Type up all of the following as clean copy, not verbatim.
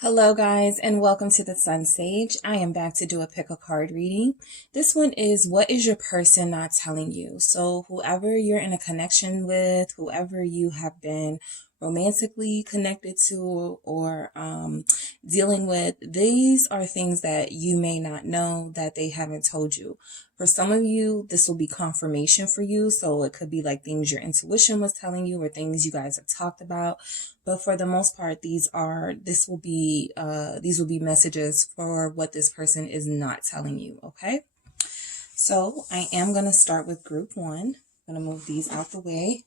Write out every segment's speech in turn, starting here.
Hello guys, and welcome to the Sun Sage. I am back to do a pick a card reading. This one is, what is your person not telling you? So whoever you're in a connection with, whoever you have been romantically connected to or dealing with, these are things that you may not know that they haven't told you. For some of you, this will be confirmation for you. So it could be like things your intuition was telling you or things you guys have talked about. But for the most part, these will be messages for what this person is not telling you. Okay. So I am going to start with group one. I'm going to move these out the way.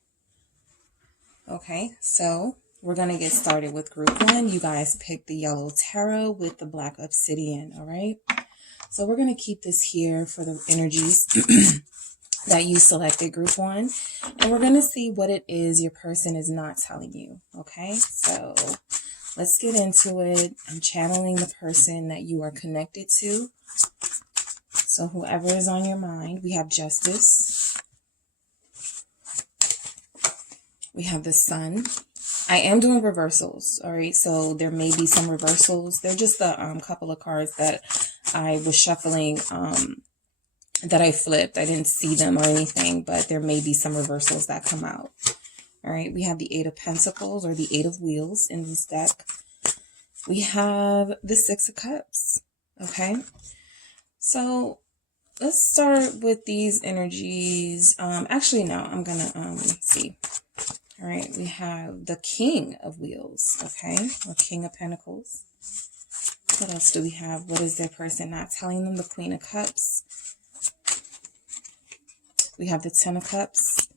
Okay. So we're going to get started with group one. You guys picked the yellow tarot with the black obsidian. All right. So we're going to keep this here for the energies that you selected, group one, and we're going to see what it is your person is not telling you. Okay, so let's get into it. I'm channeling the person that you are connected to. So whoever is on your mind, we have Justice. We have the Sun. I am doing reversals. All right, so there may be some reversals. They're just a couple of cards that I was shuffling that I flipped. I didn't see them or anything, but there may be some reversals that come out. All right, we have the Eight of Pentacles or the Eight of Wheels in this deck. We have the Six of Cups. Okay, so let's start with these energies. Actually, no, I'm gonna see. All right, we have the King of Wheels. Okay, or King of Pentacles. What else do we have? What is their person not telling them? The Queen of Cups. We have the Ten of Cups.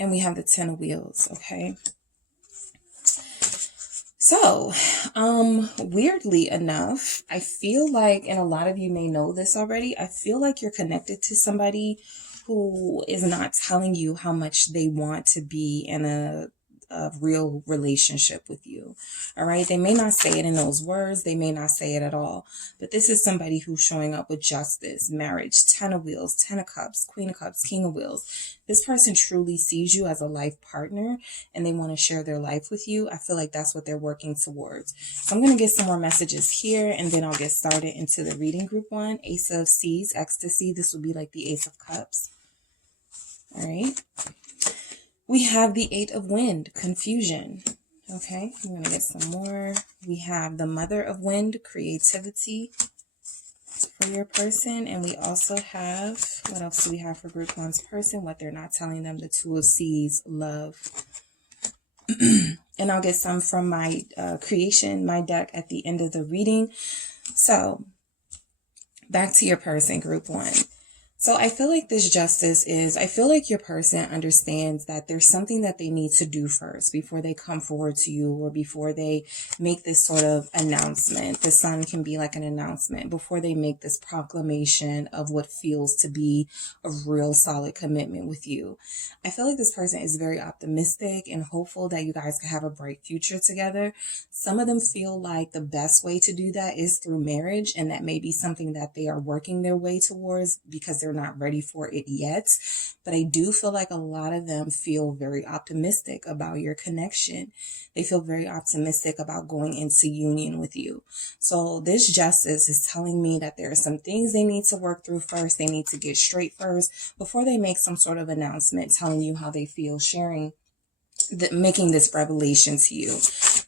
And we have the Ten of Wheels. Okay. So, weirdly enough, I feel like, and a lot of you may know this already, I feel like you're connected to somebody who is not telling you how much they want to be in a real relationship with you. All right. They may not say it in those words. They may not say it at all. But this is somebody who's showing up with justice, marriage, Ten of Wheels, Ten of Cups, Queen of Cups, King of Wheels. This person truly sees you as a life partner and they want to share their life with you. I feel like that's what they're working towards. So I'm going to get some more messages here and then I'll get started into the reading. Group one, Ace of Seas, Ecstasy. This will be like the Ace of Cups. All right. We have the Eight of Wind, Confusion. Okay, I'm going to get some more. We have the Mother of Wind, Creativity for your person. And we also have, what else do we have for group one's person? What they're not telling them, the Two of Seas, Love. And I'll get some from my creation, my deck at the end of the reading. So back to your person, group one. So I feel like this justice is, I feel like your person understands that there's something that they need to do first before they come forward to you or before they make this sort of announcement. The Sun can be like an announcement before they make this proclamation of what feels to be a real solid commitment with you. I feel like this person is very optimistic and hopeful that you guys can have a bright future together. Some of them feel like the best way to do that is through marriage, and that may be something that they are working their way towards because they're not ready for it yet. But I do feel like a lot of them feel very optimistic about your connection. They feel very optimistic about going into union with you. So this justice is telling me that there are some things they need to work through first. They need to get straight first before they make some sort of announcement telling you how they feel, making this revelation to you.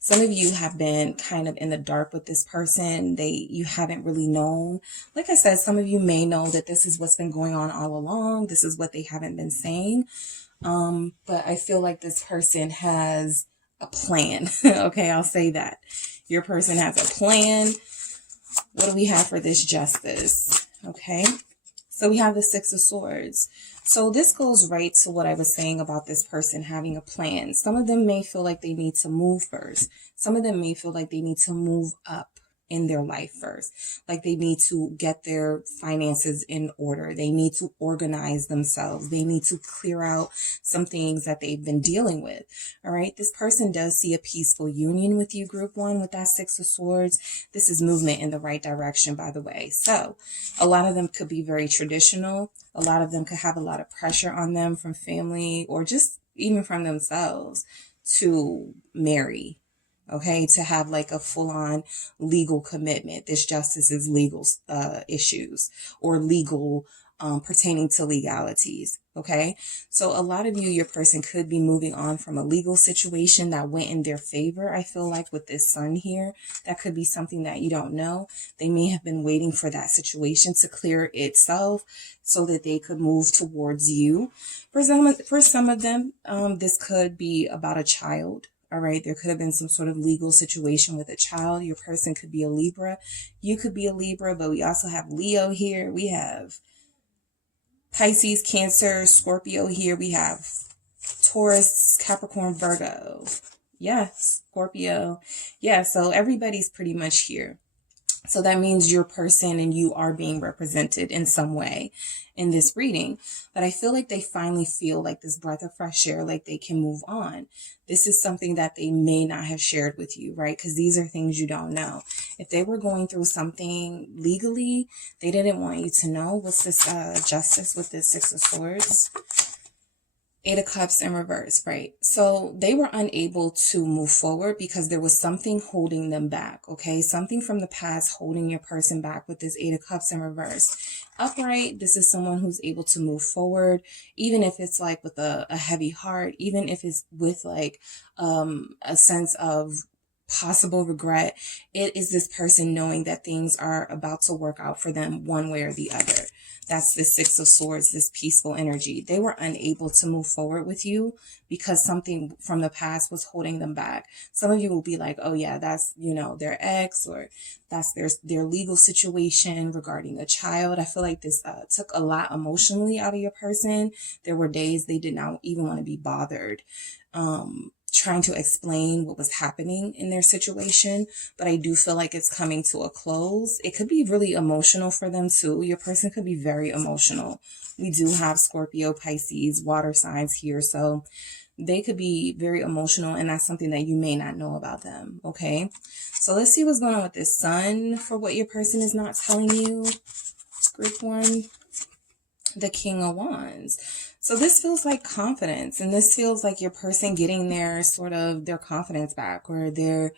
Some of you have been kind of in the dark with this person. You haven't really known. Like I said, some of you may know that this is what's been going on all along. This is what they haven't been saying. But I feel like this person has a plan. Okay, I'll say that. Your person has a plan. What do we have for this justice? Okay, so we have the Six of Swords. So this goes right to what I was saying about this person having a plan. Some of them may feel like they need to move first. Some of them may feel like they need to move up in their life first. Like they need to get their finances in order. They need to organize themselves. They need to clear out some things that they've been dealing with. All right. This person does see a peaceful union with you, group one, with that Six of Swords. This is movement in the right direction, by the way. So a lot of them could be very traditional. A lot of them could have a lot of pressure on them from family or just even from themselves to marry. okay, to have like a full-on legal commitment. This justice is legal issues or legal pertaining to legalities. Okay. So a lot of you, your person could be moving on from a legal situation that went in their favor. I feel like with this sun here, that could be something that you don't know. They may have been waiting for that situation to clear itself so that they could move towards you. For some of them, this could be about a child. All right. There could have been some sort of legal situation with a child. Your person could be a Libra. You could be a Libra, but we also have Leo here. We have Pisces, Cancer, Scorpio here. We have Taurus, Capricorn, Virgo. Yeah, Scorpio. Yeah, so everybody's pretty much here. So that means your person and you are being represented in some way in this reading. But I feel like they finally feel like this breath of fresh air, like they can move on. This is something that they may not have shared with you, right? Because these are things you don't know. If they were going through something legally, they didn't want you to know. What's this justice with this Six of Swords? Eight of Cups in reverse, right? So they were unable to move forward because there was something holding them back, okay? Something from the past holding your person back with this Eight of Cups in reverse. Upright, this is someone who's able to move forward, even if it's like with a heavy heart, even if it's with like a sense of possible regret. It is this person knowing that things are about to work out for them one way or the other. That's the Six of Swords, this peaceful energy. They were unable to move forward with you because something from the past was holding them back. Some of you will be like, oh yeah, that's, you know, their ex, or that's their legal situation regarding a child. I feel like this took a lot emotionally out of your person. There were days they did not even want to be bothered trying to explain what was happening in their situation, but I do feel like it's coming to a close. It could be really emotional for them too. Your person could be very emotional. We do have Scorpio, Pisces, water signs here, so they could be very emotional, and that's something that you may not know about them, okay? So let's see what's going on with this sun for what your person is not telling you. Group one, the King of Wands. So this feels like confidence, and this feels like your person getting their sort of their confidence back, or their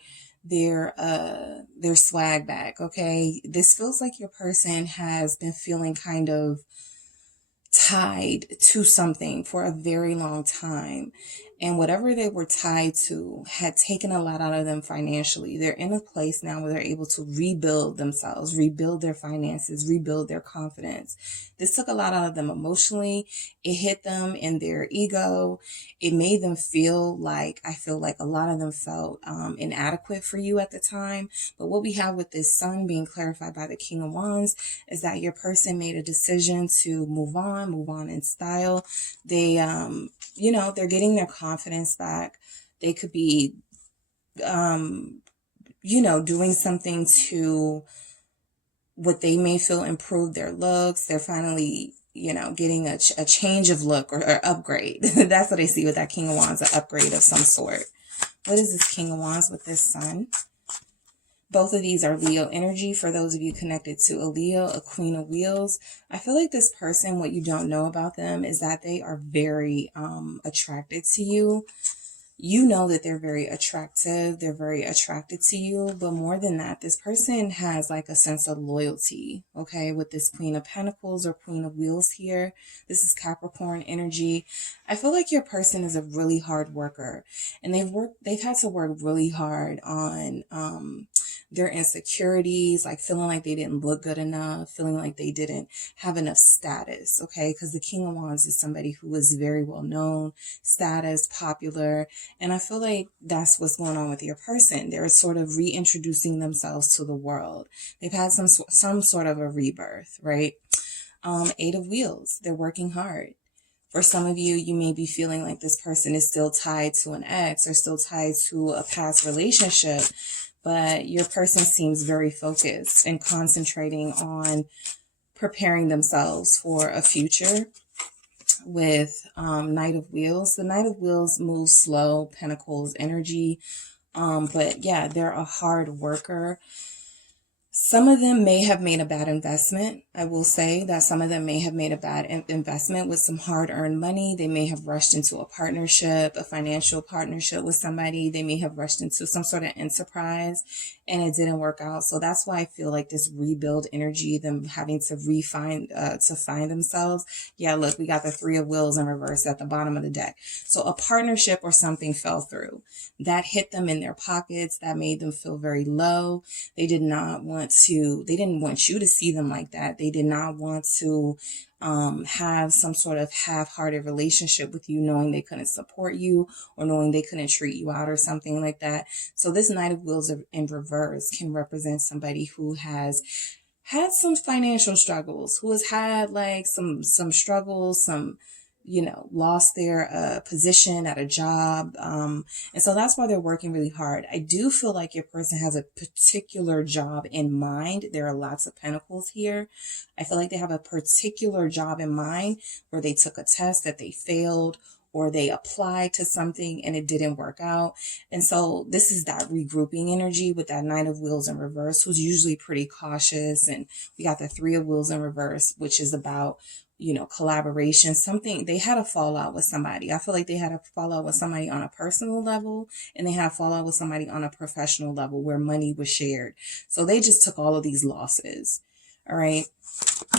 swag back. Okay. This feels like your person has been feeling kind of tied to something for a very long time. And whatever they were tied to had taken a lot out of them financially. They're in a place now where they're able to rebuild themselves, rebuild their finances, rebuild their confidence. This took a lot out of them emotionally. It hit them in their ego. It made them feel like, I feel like a lot of them felt inadequate for you at the time. But what we have with this sun being clarified by the King of Wands is that your person made a decision to move on in style. They, they're getting their confidence back. They could be, doing something to what they may feel improved their looks. They're finally, getting a change of look or upgrade. That's what I see with that King of Wands, an upgrade of some sort. What is this King of Wands with this sun? Both of these are Leo energy. For those of you connected to a Leo, a Queen of Wheels. I feel like this person, what you don't know about them is that they are very attracted to you. You know that they're very attractive. They're very attracted to you. But more than that, this person has like a sense of loyalty, okay, with this Queen of Pentacles or Queen of Wheels here. This is Capricorn energy. I feel like your person is a really hard worker, and they've had to work really hard on their insecurities, like feeling like they didn't look good enough, feeling like they didn't have enough status, okay? Because the King of Wands is somebody who is very well known, status, popular, and I feel like that's what's going on with your person. They're sort of reintroducing themselves to the world. They've had some sort of a rebirth, right? Eight of Wheels, they're working hard. For some of you, you may be feeling like this person is still tied to an ex or still tied to a past relationship, but your person seems very focused and concentrating on preparing themselves for a future with Knight of Wheels. The Knight of Wheels moves slow, Pentacles energy. But yeah, they're a hard worker. Some of them may have made a bad investment. I will say that some of them may have made a bad investment with some hard-earned money. They may have rushed into a partnership, a financial partnership with somebody. They may have rushed into some sort of enterprise and it didn't work out. So that's why I feel like this rebuild energy, them having to to find themselves. Yeah, look, we got the Three of Wheels in reverse at the bottom of the deck. So a partnership or something fell through. That hit them in their pockets. That made them feel very low. They didn't want you to see them like that. They did not want to have some sort of half-hearted relationship with you, knowing they couldn't support you or knowing they couldn't treat you out or something like that. So this Knight of Wheels in reverse can represent somebody who has had some financial struggles, who has had like some struggles, lost their position at a job. And so that's why they're working really hard. I do feel like your person has a particular job in mind. There are lots of pentacles here. I feel like they have a particular job in mind where they took a test that they failed, or they applied to something and it didn't work out. And so this is that regrouping energy with that Knight of Wheels in reverse, who's usually pretty cautious. And we got the Three of Wheels in reverse, which is about collaboration, something. They had a fallout with somebody. I feel like they had a fallout with somebody on a personal level, and they had a fallout with somebody on a professional level where money was shared. So they just took all of these losses. All right.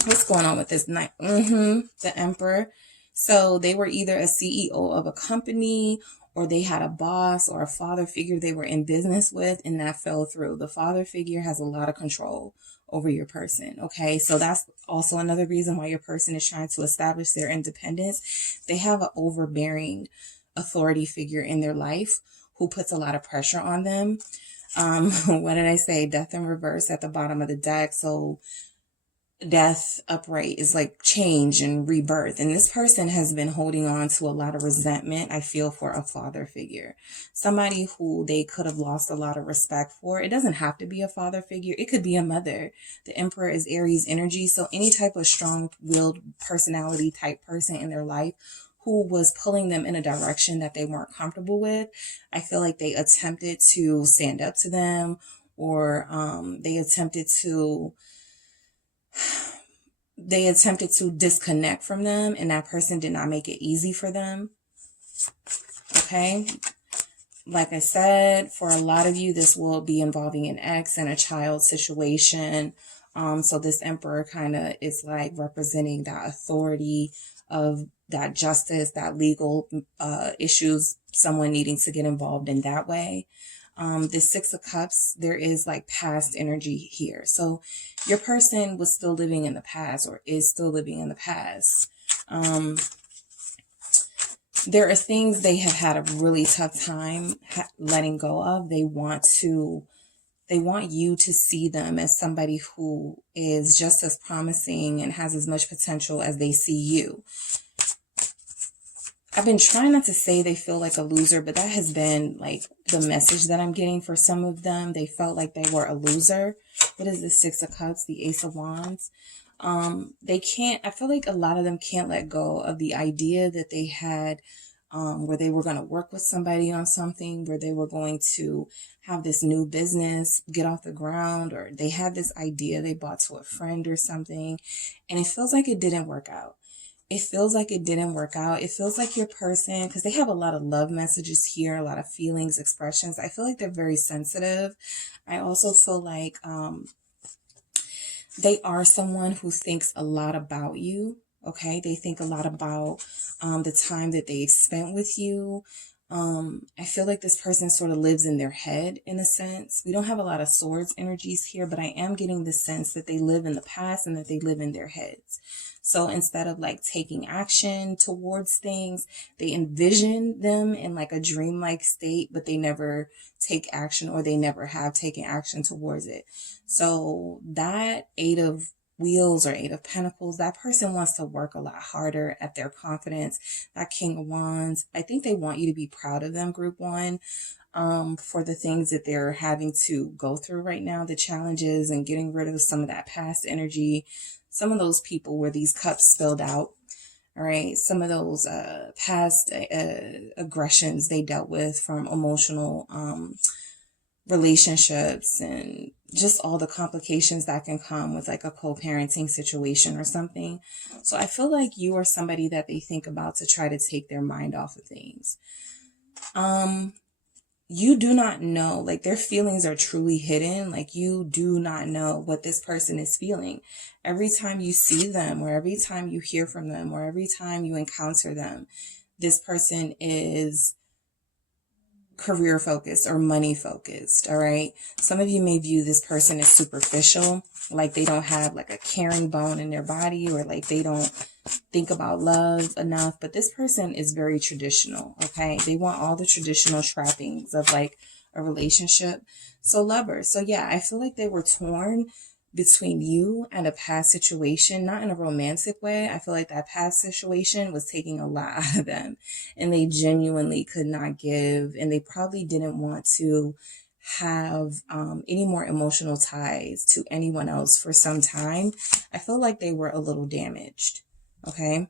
What's going on with this night? The Emperor. So they were either a CEO of a company, or they had a boss or a father figure they were in business with, and that fell through. The father figure has a lot of control over your person. Okay. So that's also another reason why your person is trying to establish their independence. They have an overbearing authority figure in their life who puts a lot of pressure on them. What did I say? Death in reverse at the bottom of the deck. So Death upright is like change and rebirth. And this person has been holding on to a lot of resentment, I feel, for a father figure. Somebody who they could have lost a lot of respect for. It doesn't have to be a father figure. It could be a mother. The Emperor is Aries energy. So any type of strong-willed personality type person in their life who was pulling them in a direction that they weren't comfortable with. I feel like they attempted to stand up to them, or they attempted to disconnect from them, and that person did not make it easy for them. Okay. Like I said, for a lot of you, this will be involving an ex and a child situation. So this Emperor kind of is like representing that authority of that justice, that legal issues, someone needing to get involved in that way. The Six of Cups, there is like past energy here. So your person was still living in the past, or is still living in the past. There are things they have had a really tough time letting go of. They want you to see them as somebody who is just as promising and has as much potential as they see you. I've been trying not to say they feel like a loser, but that has been like the message that I'm getting for some of them. They felt like they were a loser. What is the Six of Cups? The Ace of Wands. I feel like a lot of them can't let go of the idea that they had, where they were going to work with somebody on something, where they were going to have this new business get off the ground, or they had this idea they bought to a friend or something, and it feels like it didn't work out. It feels like it didn't work out. It feels like your person, because they have a lot of love messages here, a lot of feelings, expressions. I feel like they're very sensitive. I also feel like they are someone who thinks a lot about you. Okay. They think a lot about the time that they've spent with you. I feel like this person sort of lives in their head in a sense. We don't have a lot of swords energies here, but I am getting the sense that they live in the past and that they live in their heads. So instead of like taking action towards things, they envision them in like a dreamlike state, but they never take action, or they never have taken action towards it. So that Eight of Wheels or Eight of Pentacles, that person wants to work a lot harder at their confidence. That King of Wands, I think they want you to be proud of them, Group 1, for the things that they're having to go through right now, the challenges, and getting rid of some of that past energy. Some of those people where these cups spilled out, all right, some of those past aggressions they dealt with from emotional relationships and just all the complications that can come with like a co-parenting situation or something. So I feel like you are somebody that they think about to try to take their mind off of things. You do not know, like their feelings are truly hidden. Like you do not know what this person is feeling. Every time you see them, or every time you hear from them, or every time you encounter them, this person is career focused or money focused. All right. Some of you may view this person as superficial, like they don't have like a caring bone in their body, or like they don't think about love enough. But this person is very traditional. Okay. They want all the traditional trappings of like a relationship. So lovers. So yeah, I feel like they were torn between you and a past situation, not in a romantic way. I feel like that past situation was taking a lot out of them, and they genuinely could not give, and they probably didn't want to have any more emotional ties to anyone else for some time. I feel like they were a little damaged. Okay.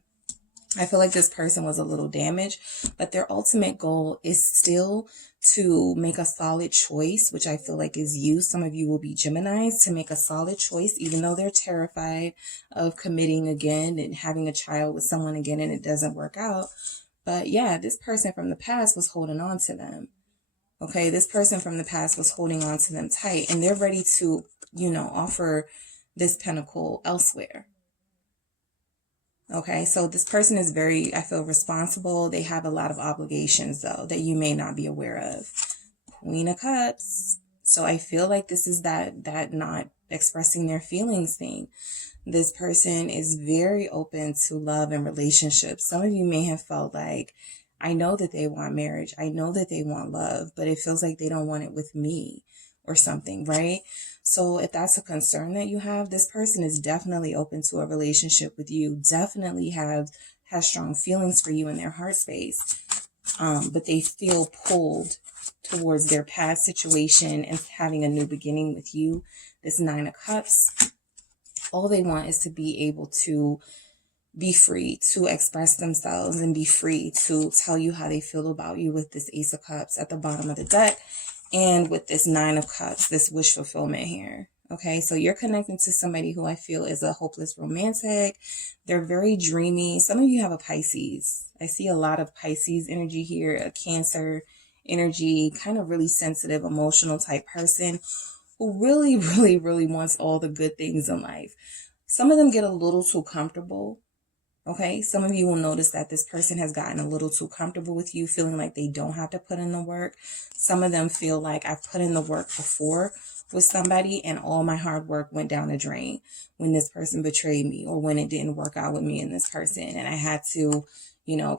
I feel like this person was a little damaged, but their ultimate goal is still to make a solid choice, which I feel like is you. Some of you will be Geminis, to make a solid choice, even though they're terrified of committing again and having a child with someone again and it doesn't work out. But yeah, this person from the past was holding on to them. Okay, this person from the past was holding on to them tight, and they're ready to, offer this pentacle elsewhere. Okay, so this person is very, I feel, responsible. They have a lot of obligations, though, that you may not be aware of. Queen of Cups. So I feel like this is that not expressing their feelings thing. This person is very open to love and relationships. Some of you may have felt like, I know that they want marriage. I know that they want love, but it feels like they don't want it with me or something, right? So if that's a concern that you have, this person is definitely open to a relationship with you, definitely has strong feelings for you in their heart space. But they feel pulled towards their past situation and having a new beginning with you. This 9 of Cups, all they want is to be able to be free to express themselves and be free to tell you how they feel about you with this Ace of Cups at the bottom of the deck. And with this 9 of Cups, this wish fulfillment here. Okay, so you're connecting to somebody who I feel is a hopeless romantic. They're very dreamy. Some of you have a Pisces. I see a lot of Pisces energy here, a Cancer energy, kind of really sensitive, emotional type person who really, really, really wants all the good things in life. Some of them get a little too comfortable. Okay, some of you will notice that this person has gotten a little too comfortable with you, feeling like they don't have to put in the work. Some of them feel like I've put in the work before with somebody and all my hard work went down the drain when this person betrayed me, or when it didn't work out with me and this person, and I had to,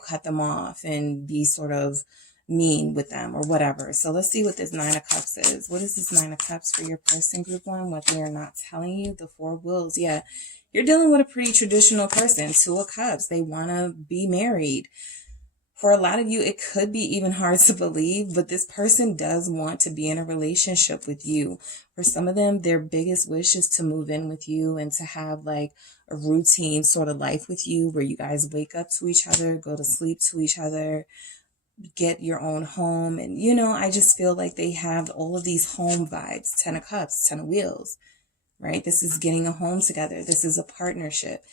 cut them off and be sort of mean with them or whatever. So let's see what this 9 of Cups is. What is this 9 of Cups for your person, group 1? What they are not telling you? The 4 of Wheels. Yeah. You're dealing with a pretty traditional person. 2 of Cups. They want to be married. For a lot of you, it could be even hard to believe, but this person does want to be in a relationship with you. For some of them, their biggest wish is to move in with you and to have like a routine sort of life with you where you guys wake up to each other, go to sleep to each other, get your own home. And, I just feel like they have all of these home vibes. 10 of Cups, 10 of Wheels. Right? This is getting a home together. This is a partnership.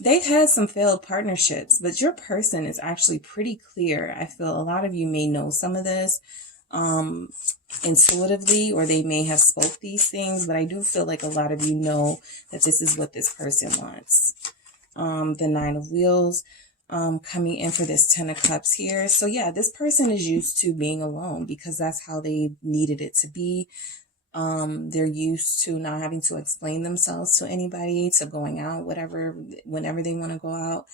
They've had some failed partnerships, but your person is actually pretty clear. I feel a lot of you may know some of this intuitively, or they may have spoke these things, but I do feel like a lot of you know that this is what this person wants. The 9 of Wheels coming in for this 10 of Cups here. So yeah, this person is used to being alone because that's how they needed it to be. They're used to not having to explain themselves to anybody, to going out, whenever they want to go out.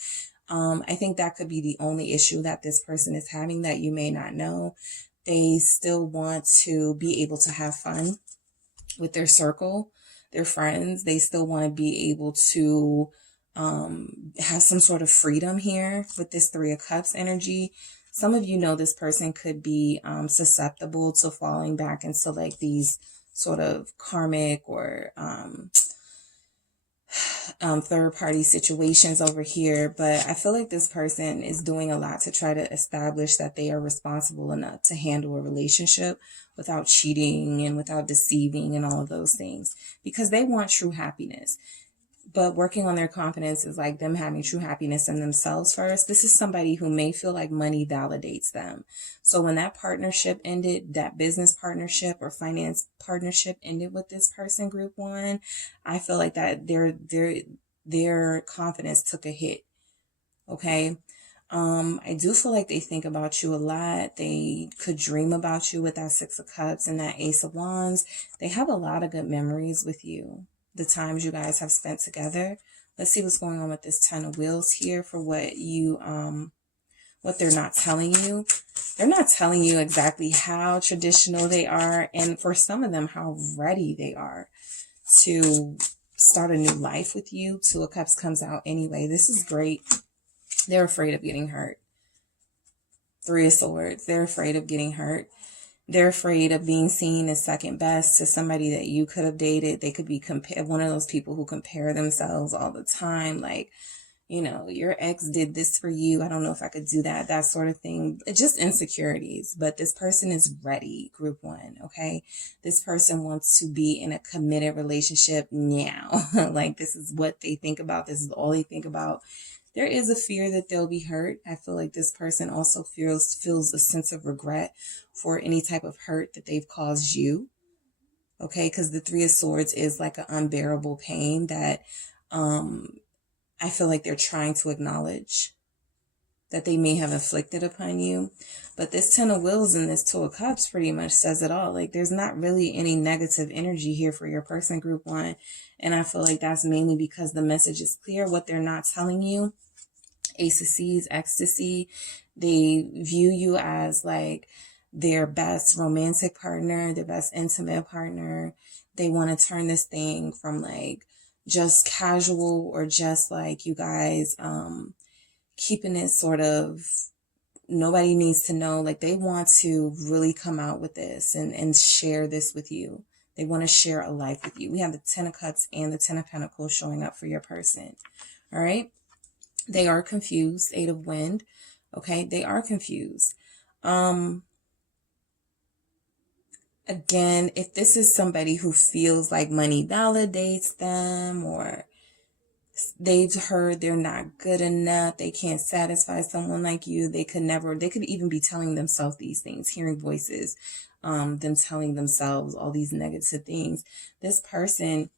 I think that could be the only issue that this person is having that you may not know. They still want to be able to have fun with their circle, their friends. They still want to be able to have some sort of freedom here with this 3 of Cups energy. Some of you know this person could be susceptible to falling back into like these sort of karmic or third-party situations over here, but I feel like this person is doing a lot to try to establish that they are responsible enough to handle a relationship without cheating and without deceiving and all of those things, because they want true happiness. But working on their confidence is like them having true happiness in themselves first. This is somebody who may feel like money validates them. So when that partnership ended, that business partnership or finance partnership ended with this person, group one, I feel like that their confidence took a hit. Okay. I do feel like they think about you a lot. They could dream about you with that Six of Cups and that Ace of Wands. They have a lot of good memories with you, the times you guys have spent together. Let's see what's going on with this Ten of Wheels here for what you, what they're not telling you. They're not telling you exactly how traditional they are, and for some of them, how ready they are to start a new life with you. Two of Cups comes out anyway. This is great. They're afraid of getting hurt. Three of Swords. They're afraid of getting hurt. They're afraid of being seen as second best to somebody that you could have dated. They could be one of those people who compare themselves all the time. Like, you know, your ex did this for you. I don't know if I could do that. That sort of thing. It's just insecurities. But this person is ready, group one, okay? This person wants to be in a committed relationship now. Like, this is what they think about. This is all they think about. There is a fear that they'll be hurt. I feel like this person also feels a sense of regret for any type of hurt that they've caused you. Okay, because the Three of Swords is like an unbearable pain that I feel like they're trying to acknowledge that they may have inflicted upon you. But this Ten of Wheels and this Two of Cups pretty much says it all. Like, there's not really any negative energy here for your person, group one. And I feel like that's mainly because the message is clear, what they're not telling you. Ace of Seas, ecstasy. They view you as like their best romantic partner, their best intimate partner. They want to turn this thing from like just casual or just like you guys keeping it sort of nobody needs to know. Like, they want to really come out with this and share this with you. They want to share a life with you. We have the Ten of Cups and the Ten of Pentacles showing up for your person. All right. They are confused. Eight of Wind. Okay. They are confused. Again, if this is somebody who feels like money validates them, or they've heard they're not good enough, they can't satisfy someone like you, they could even be telling themselves these things, hearing voices, them telling themselves all these negative things. This person,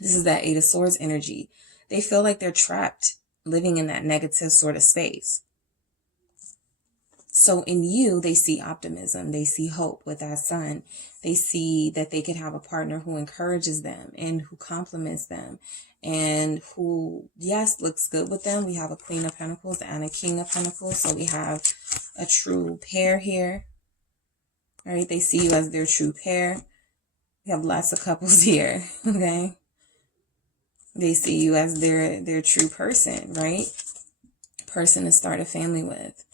this is that Eight of Swords energy. They feel like they're trapped living in that negative sort of space. So in you, they see optimism. They see hope with that Sun. They see that they could have a partner who encourages them and who compliments them and who, yes, looks good with them. We have a Queen of Pentacles and a King of Pentacles. So we have a true pair here. All right. They see you as their true pair. We have lots of couples here. Okay. They see you as their true person, right? Person to start a family with.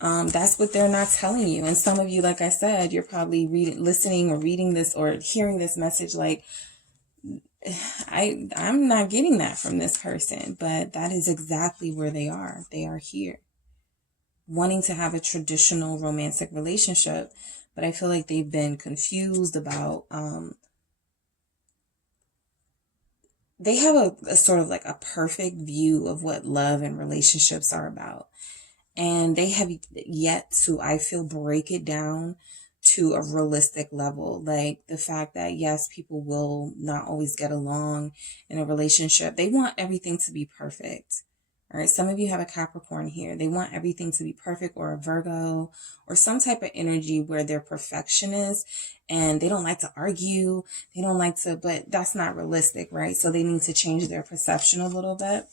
That's what they're not telling you. And some of you, like I said, you're probably listening or reading this or hearing this message like, I'm not getting that from this person. But that is exactly where they are. They are here, wanting to have a traditional romantic relationship. But I feel like they've been confused about, they have a sort of like a perfect view of what love and relationships are about. And they have yet to, I feel, break it down to a realistic level. Like the fact that, yes, people will not always get along in a relationship. They want everything to be perfect. All right. Some of you have a Capricorn here. They want everything to be perfect, or a Virgo, or some type of energy where they're perfectionists and they don't like to argue. They don't like to, but that's not realistic, right? So they need to change their perception a little bit.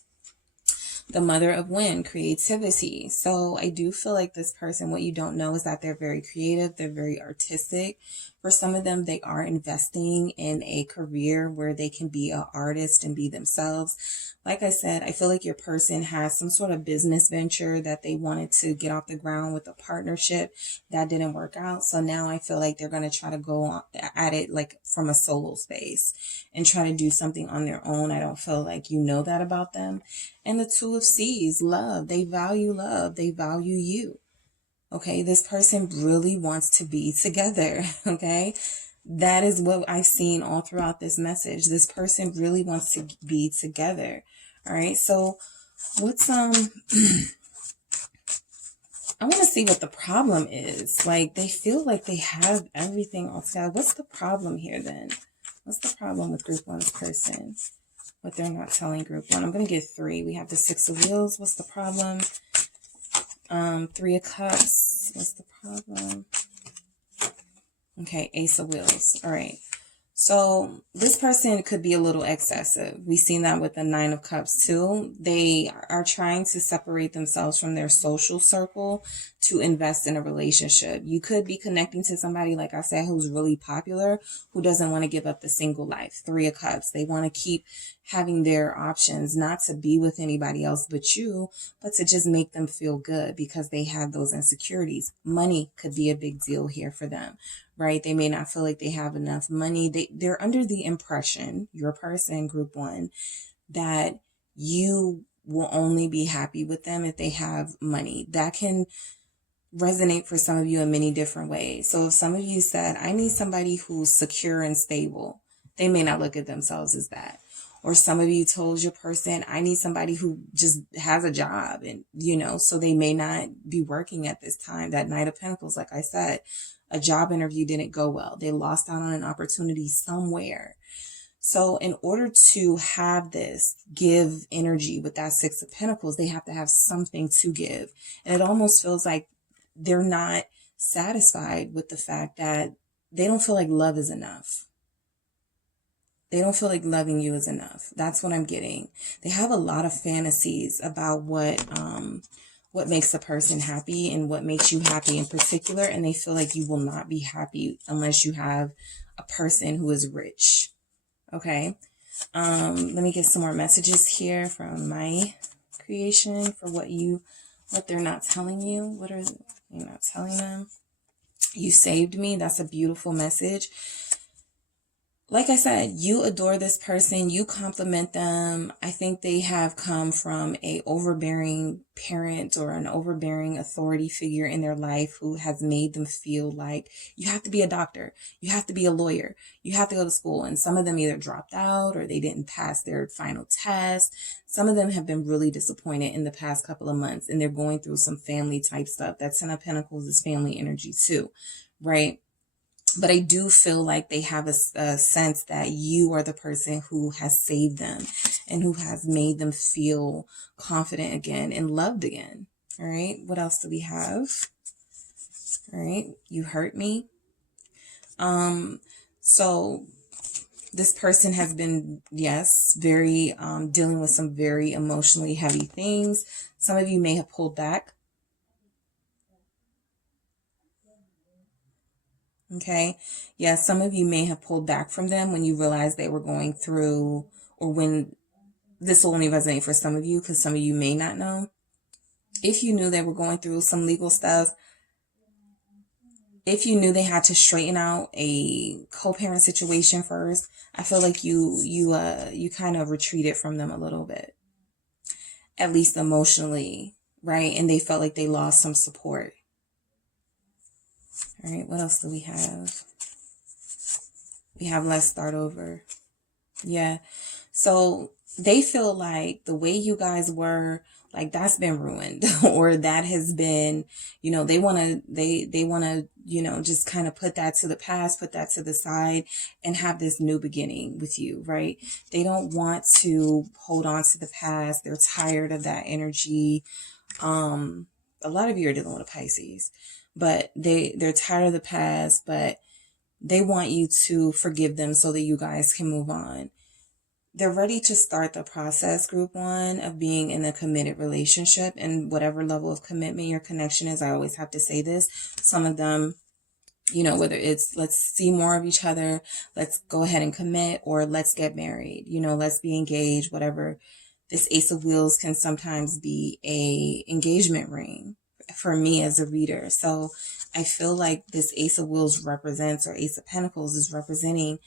The Mother of Wind, creativity. So I do feel like this person, what you don't know is that they're very creative. They're very artistic, For some of them, they are investing in a career where they can be an artist and be themselves. Like I said, I feel like your person has some sort of business venture that they wanted to get off the ground with a partnership that didn't work out. So now I feel like they're going to try to go at it like from a solo space and try to do something on their own. I don't feel like you know that about them. And the Two of Swords, love. They value love. They value you. Okay, this person really wants to be together. Okay, that is what I've seen all throughout this message. This person really wants to be together. All right, so what's I want to see what the problem is. Like, they feel like they have everything all together. What's the problem here then? What's the problem with group one's person? What they're not telling group one. I'm going to get 3. We have the 6 of Wheels. What's the problem? 3 of Cups. What's the problem? Okay, Ace of Wheels. All right. So this person could be a little excessive. We've seen that with the 9 of Cups too. They are trying to separate themselves from their social circle to invest in a relationship. You could be connecting to somebody, like I said, who's really popular, who doesn't want to give up the single life. 3 of Cups. They want to keep having their options, not to be with anybody else but you, but to just make them feel good because they have those insecurities. Money could be a big deal here for them, right? They may not feel like they have enough money. They're under the impression, your person, group one, that you will only be happy with them if they have money. That can resonate for some of you in many different ways. So if some of you said, I need somebody who's secure and stable, they may not look at themselves as that. Or some of you told your person, I need somebody who just has a job and, so they may not be working at this time. That Knight of Pentacles, like I said, a job interview didn't go well. They lost out on an opportunity somewhere. So in order to have this give energy with that 6 of Pentacles, they have to have something to give. And it almost feels like they're not satisfied with the fact that they don't feel like love is enough. They don't feel like loving you is enough. That's what I'm getting. They have a lot of fantasies about what makes a person happy and what makes you happy in particular. And they feel like you will not be happy unless you have a person who is rich. Okay. Let me get some more messages here from my creation for what they're not telling you. What are you not telling them? You saved me. That's a beautiful message. Like I said, you adore this person, you compliment them. I think they have come from a overbearing parent or an overbearing authority figure in their life who has made them feel like you have to be a doctor, you have to be a lawyer, you have to go to school. And some of them either dropped out or they didn't pass their final test. Some of them have been really disappointed in the past couple of months and they're going through some family type stuff. That 10 of Pentacles is family energy too, right? But I do feel like they have a sense that you are the person who has saved them and who has made them feel confident again and loved again. All right. What else do we have? All right. You hurt me. So this person has been, yes, very, dealing with some very emotionally heavy things. Some of you may have pulled back. Okay. Yeah. Some of you may have pulled back from them when you realized they were going through, or when this will only resonate for some of you, because some of you may not know. If you knew they were going through some legal stuff, if you knew they had to straighten out a co-parent situation first, I feel like you kind of retreated from them a little bit, at least emotionally, right? And they felt like they lost some support. All right, what else do we have? We have let's start over. Yeah. So they feel like the way you guys were, like that's been ruined or that has been, they want to, just kind of put that to the past, put that to the side and have this new beginning with you, right? They don't want to hold on to the past. They're tired of that energy. A lot of you are dealing with a Pisces. But they're tired of the past, but they want you to forgive them so that you guys can move on. They're ready to start the process, group one, of being in a committed relationship and whatever level of commitment your connection is. I always have to say this. Some of them You know, whether it's let's see more of each other, let's go ahead and commit, or let's get married, you know, let's be engaged, whatever. This Ace of Wheels can sometimes be a engagement ring for me as a reader. So I feel like this Ace of Wheels represents, or Ace of Pentacles is representing,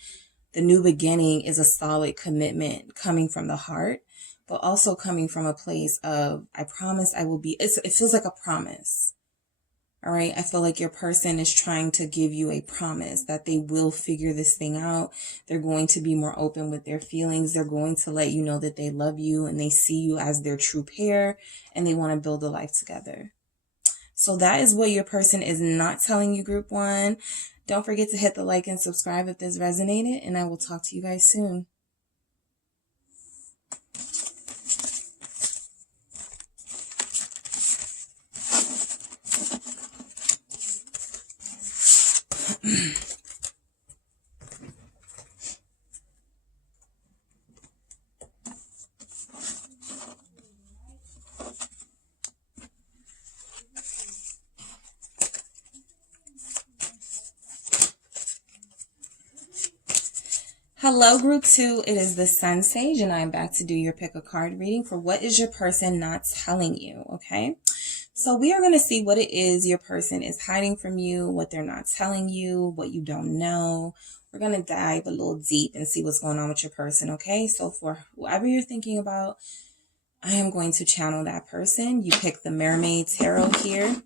the new beginning is a solid commitment coming from the heart, but also coming from a place of, I promise I will be, it feels like a promise. All right. I feel like your person is trying to give you a promise that they will figure this thing out. They're going to be more open with their feelings. They're going to let you know that they love you and they see you as their true pair and they want to build a life together. So that is what your person is not telling you, group one. Don't forget to hit the like and subscribe if this resonated, and I will talk to you guys soon. Hello, group two. It is the Sun Sage, and I'm back to do your pick a card reading for what is your person not telling you, okay? So we are going to see what it is your person is hiding from you, what they're not telling you, what you don't know. We're going to dive a little deep and see what's going on with your person, okay? So for whoever you're thinking about, I am going to channel that person. You pick the Mermaid Tarot here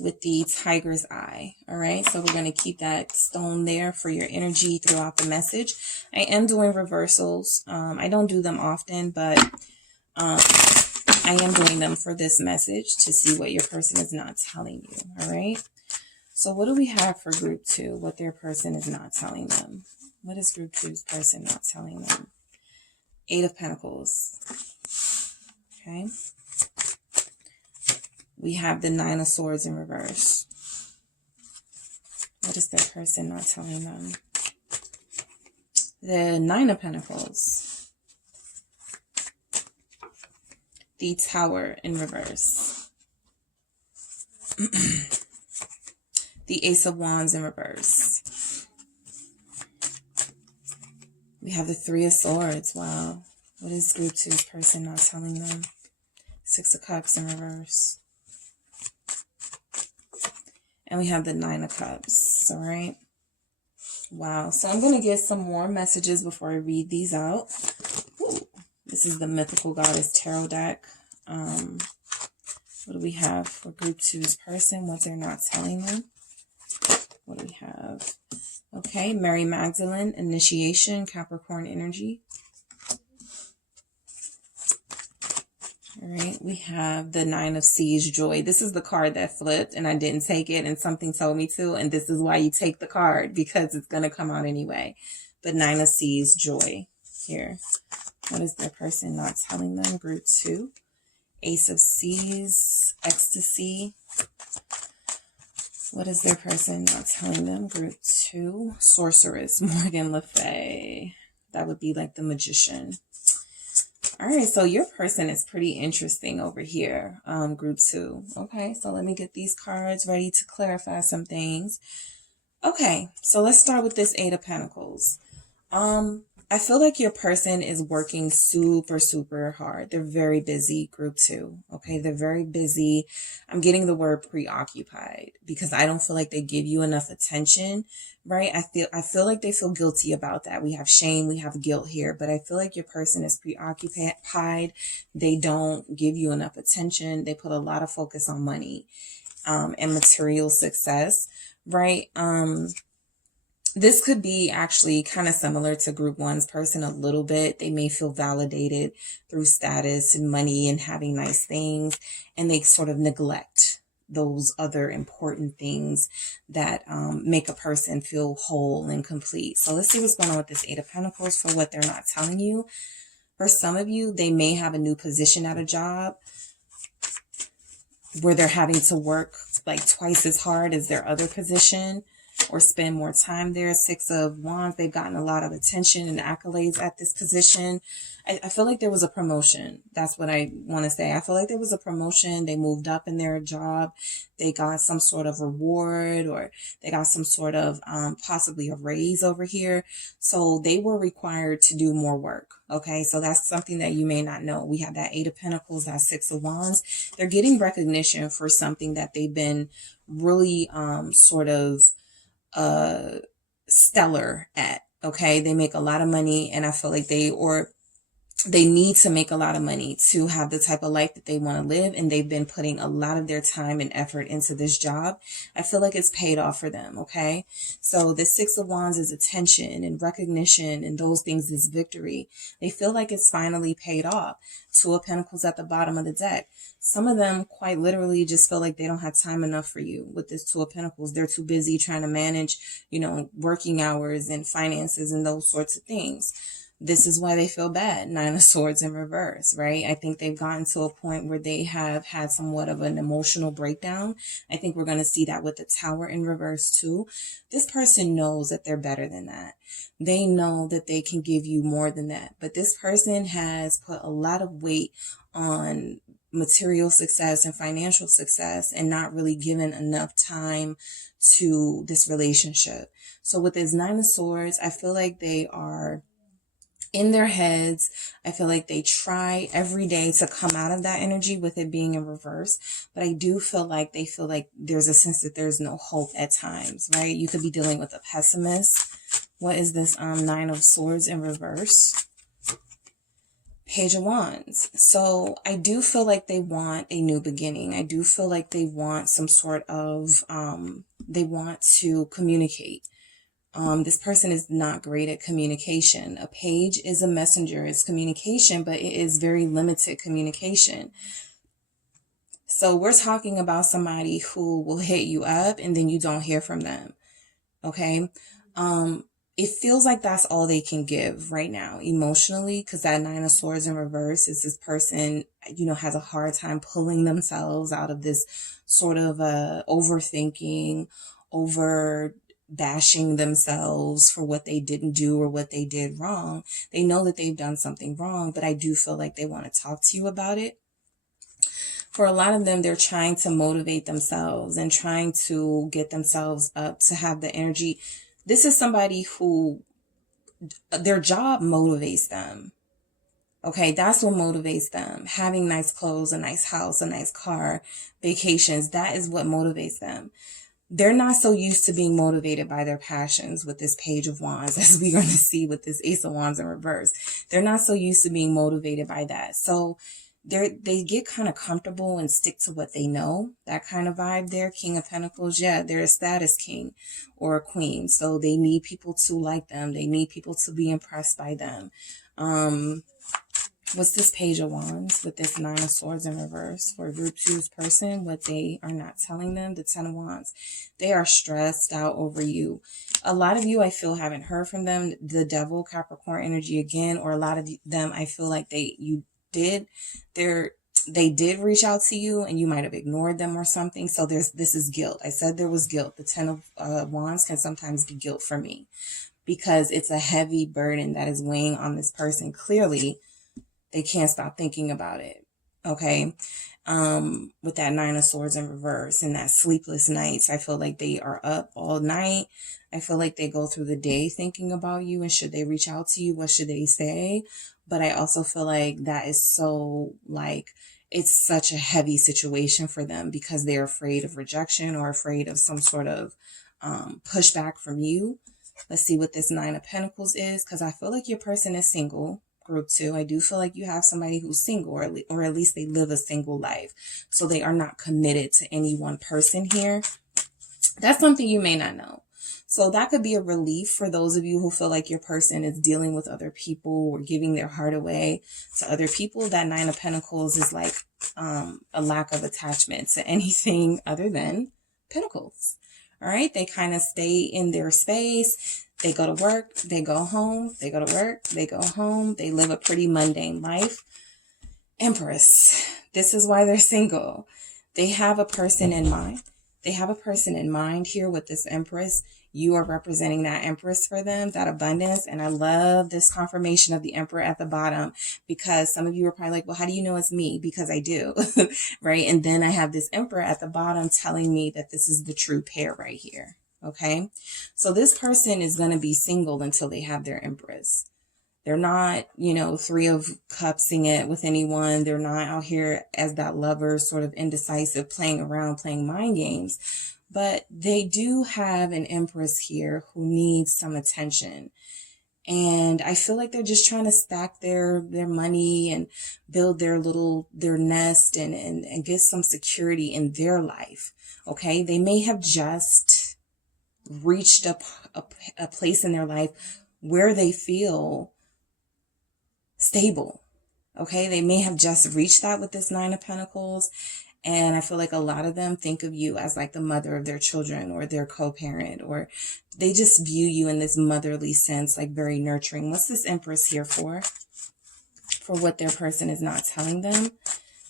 with the Tiger's Eye. All right. So we're going to keep that stone there for your energy throughout the message. I am doing reversals. I don't do them often, but I am doing them for this message to see what your person is not telling you. All right. So what do we have for group two? What their person is not telling them? What is group two's person not telling them? Eight of Pentacles. Okay. We have the Nine of Swords in reverse. What is their person not telling them? The Nine of Pentacles. The Tower in reverse. The Ace of Wands in reverse. We have the Three of Swords. Wow. What is group two's person not telling them? Six of Cups in reverse. And we have the Nine of Cups, all right? Wow. So I'm going to get some more messages before I read these out. Ooh, this is the Mythical Goddess Tarot deck. What do we have for group two's person? What they're not telling them? What do we have? Okay, Mary Magdalene, Initiation, Capricorn Energy. All right, we have the Nine of Seas, Joy. This is the card that flipped and I didn't take it and something told me to. And this is why you take the card, because it's going to come out anyway. But Nine of Seas, Joy here. What is their person not telling them? Group two. Ace of Seas, Ecstasy. What is their person not telling them? Group two. Sorceress, Morgan Le Fay. That would be like the Magician. All right, so your person is pretty interesting over here, group two. Okay, so let me get these cards ready to clarify some things. Okay, so let's start with this Eight of Pentacles. I feel like your person is working super, super hard. They're very busy, group two. Okay, they're very busy. I'm getting the word preoccupied because I don't feel like they give you enough attention, right? I feel like they feel guilty about that. We have shame, we have guilt here, but I feel like your person is preoccupied. They don't give you enough attention. They put a lot of focus on money, and material success, right? This could be actually kind of similar to group one's person a little bit. They may feel validated through status and money and having nice things, and they sort of neglect those other important things that make a person feel whole and complete. So let's see what's going on with this Eight of Pentacles for what they're not telling you. For some of you, they may have a new position at a job where they're having to work like twice as hard as their other position. or spend more time there. Six of Wands, they've gotten a lot of attention and accolades at this position. I feel like there was a promotion. That's what I want to say. I feel like there was a promotion. They moved up in their job. They got some sort of reward, or they got some sort of possibly a raise over here. So they were required to do more work. Okay, so that's something that you may not know. We have that Eight of Pentacles, that Six of Wands. They're getting recognition for something that they've been really sort of stellar at. Okay, they make a lot of money, and I feel like they need to make a lot of money to have the type of life that they want to live. And they've been putting a lot of their time and effort into this job. I feel like it's paid off for them. Okay. So the Six of Wands is attention and recognition, and those things is victory. They feel like it's finally paid off. Two of Pentacles at the bottom of the deck. Some of them quite literally just feel like they don't have time enough for you with this Two of Pentacles. They're too busy trying to manage, working hours and finances and those sorts of things. This is why they feel bad. Nine of Swords in reverse, right? I think they've gotten to a point where they have had somewhat of an emotional breakdown. I think we're going to see that with the Tower in reverse too. This person knows that they're better than that. They know that they can give you more than that. But this person has put a lot of weight on material success and financial success, and not really given enough time to this relationship. So with this Nine of Swords, I feel like they are in their heads. I feel like they try every day to come out of that energy with it being in reverse. But I do feel like they feel like there's a sense that there's no hope at times, right? You could be dealing with a pessimist. What is this Nine of Swords in reverse? Page of Wands. So I do feel like they want a new beginning. I do feel like they want some sort of, they want to communicate. This person is not great at communication. A page is a messenger. It's communication, but it is very limited communication. So we're talking about somebody who will hit you up and then you don't hear from them. Okay. It feels like that's all they can give right now emotionally, because that Nine of Swords in reverse is this person, has a hard time pulling themselves out of this sort of overthinking, over bashing themselves for what they didn't do or what they did wrong. They know that they've done something wrong, but I do feel like they want to talk to you about it. For a lot of them, they're trying to motivate themselves and trying to get themselves up to have the energy. This is somebody who their job motivates them. Okay, that's what motivates them. Having nice clothes, a nice house, a nice car, vacations, that is what motivates them. They're not so used to being motivated by their passions with this Page of Wands, as we're going to see with this Ace of Wands in reverse. They're not so used to being motivated by that. So they get kind of comfortable and stick to what they know. That kind of vibe there. King of Pentacles. Yeah, they're a status king or a queen. So they need people to like them. They need people to be impressed by them. What's this Page of Wands with this Nine of Swords in reverse for Group 2's person? What they are not telling them, the Ten of Wands. They are stressed out over you. A lot of you, I feel, haven't heard from them. The Devil, Capricorn energy again, or a lot of them, I feel like they did reach out to you and you might have ignored them or something. So this is guilt. I said there was guilt. The Ten of Wands can sometimes be guilt for me because it's a heavy burden that is weighing on this person. Clearly, they can't stop thinking about it. Okay. With that Nine of Swords in reverse and that sleepless nights, I feel like they are up all night. I feel like they go through the day thinking about you and should they reach out to you, what should they say? But I also feel like that is so it's such a heavy situation for them because they're afraid of rejection or afraid of some sort of pushback from you. Let's see what this Nine of Pentacles is, because I feel like your person is single. Group 2, I do feel like you have somebody who's single, or at least they live a single life. So they are not committed to any one person here. That's something you may not know. So that could be a relief for those of you who feel like your person is dealing with other people or giving their heart away to other people. That Nine of Pentacles is like a lack of attachment to anything other than Pentacles. All right. They kind of stay in their space. They go to work, they go home, they go to work, they go home. They live a pretty mundane life. Empress. This is why they're single. They have a person in mind. They have a person in mind here with this Empress. You are representing that Empress for them, that abundance. And I love this confirmation of the Emperor at the bottom, because some of you are probably like, well, how do you know it's me? Because I do, right? And then I have this Emperor at the bottom telling me that this is the true pair right here. Okay. So this person is going to be single until they have their Empress. They're not, Three of Cupsing it with anyone. They're not out here as that lover, sort of indecisive, playing around, playing mind games. But they do have an Empress here who needs some attention. And I feel like they're just trying to stack their money and build their nest and get some security in their life. Okay. They may have just reached a place in their life where they feel stable. Okay. They may have just reached that with this Nine of Pentacles. And I feel like a lot of them think of you as like the mother of their children or their co-parent, or they just view you in this motherly sense, like very nurturing. What's this Empress here for? For what their person is not telling them.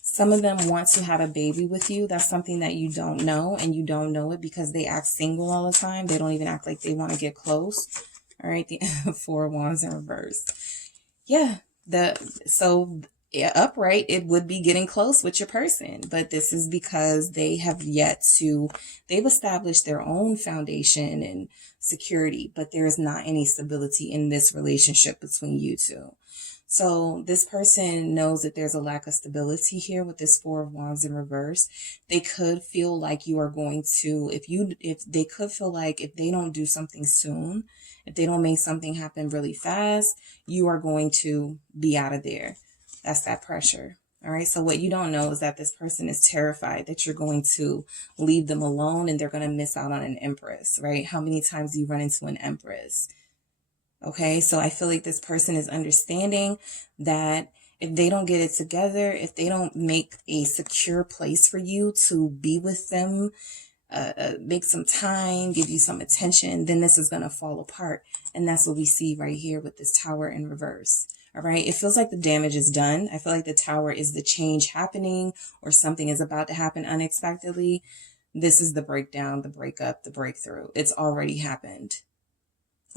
Some of them want to have a baby with you. That's something that you don't know, and you don't know it because they act single all the time. They don't even act like they want to get close. All right. The Four of Wands in reverse. Yeah. Upright, it would be getting close with your person, but this is because they've established their own foundation and security, but there is not any stability in this relationship between you two. So this person knows that there's a lack of stability here with this Four of Wands in reverse. They could feel like you are going to, if they don't do something soon, if they don't make something happen really fast, you are going to be out of there. That's that pressure. All right. So what you don't know is that this person is terrified that you're going to leave them alone and they're going to miss out on an Empress, right? How many times do you run into an Empress? Okay. So I feel like this person is understanding that if they don't get it together, if they don't make a secure place for you to be with them, make some time, give you some attention, then this is going to fall apart. And that's what we see right here with this Tower in reverse. All right. It feels like the damage is done. I feel like the Tower is the change happening, or something is about to happen unexpectedly. This is the breakdown, the breakup, the breakthrough. It's already happened.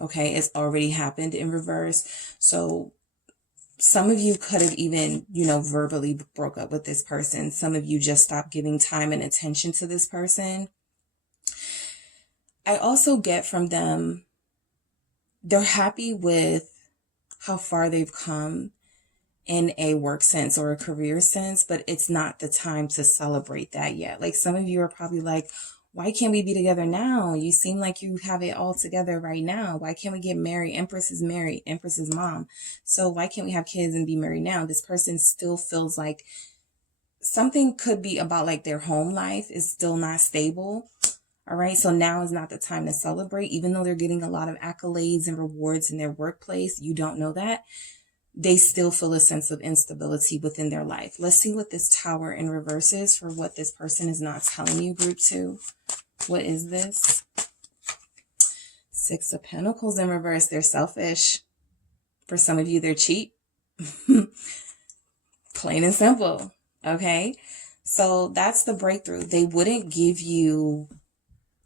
Okay. It's already happened in reverse. So some of you could have even, verbally broke up with this person. Some of you just stopped giving time and attention to this person. I also get from them, they're happy with how far they've come in a work sense or a career sense, but it's not the time to celebrate that yet. Like some of you are probably like, why can't we be together now? You seem like you have it all together right now. Why can't we get married? Empress is married. Empress is mom. So why can't we have kids and be married now? This person still feels like something could be about like their home life is still not stable. All right. So now is not the time to celebrate, even though they're getting a lot of accolades and rewards in their workplace. You don't know that. They still feel a sense of instability within their life. Let's see what this Tower in reverse is for what this person is not telling you, group 2. What is this? Six of Pentacles in reverse. They're selfish. For some of you, they're cheap. Plain and simple. Okay. So that's the breakthrough. They wouldn't give you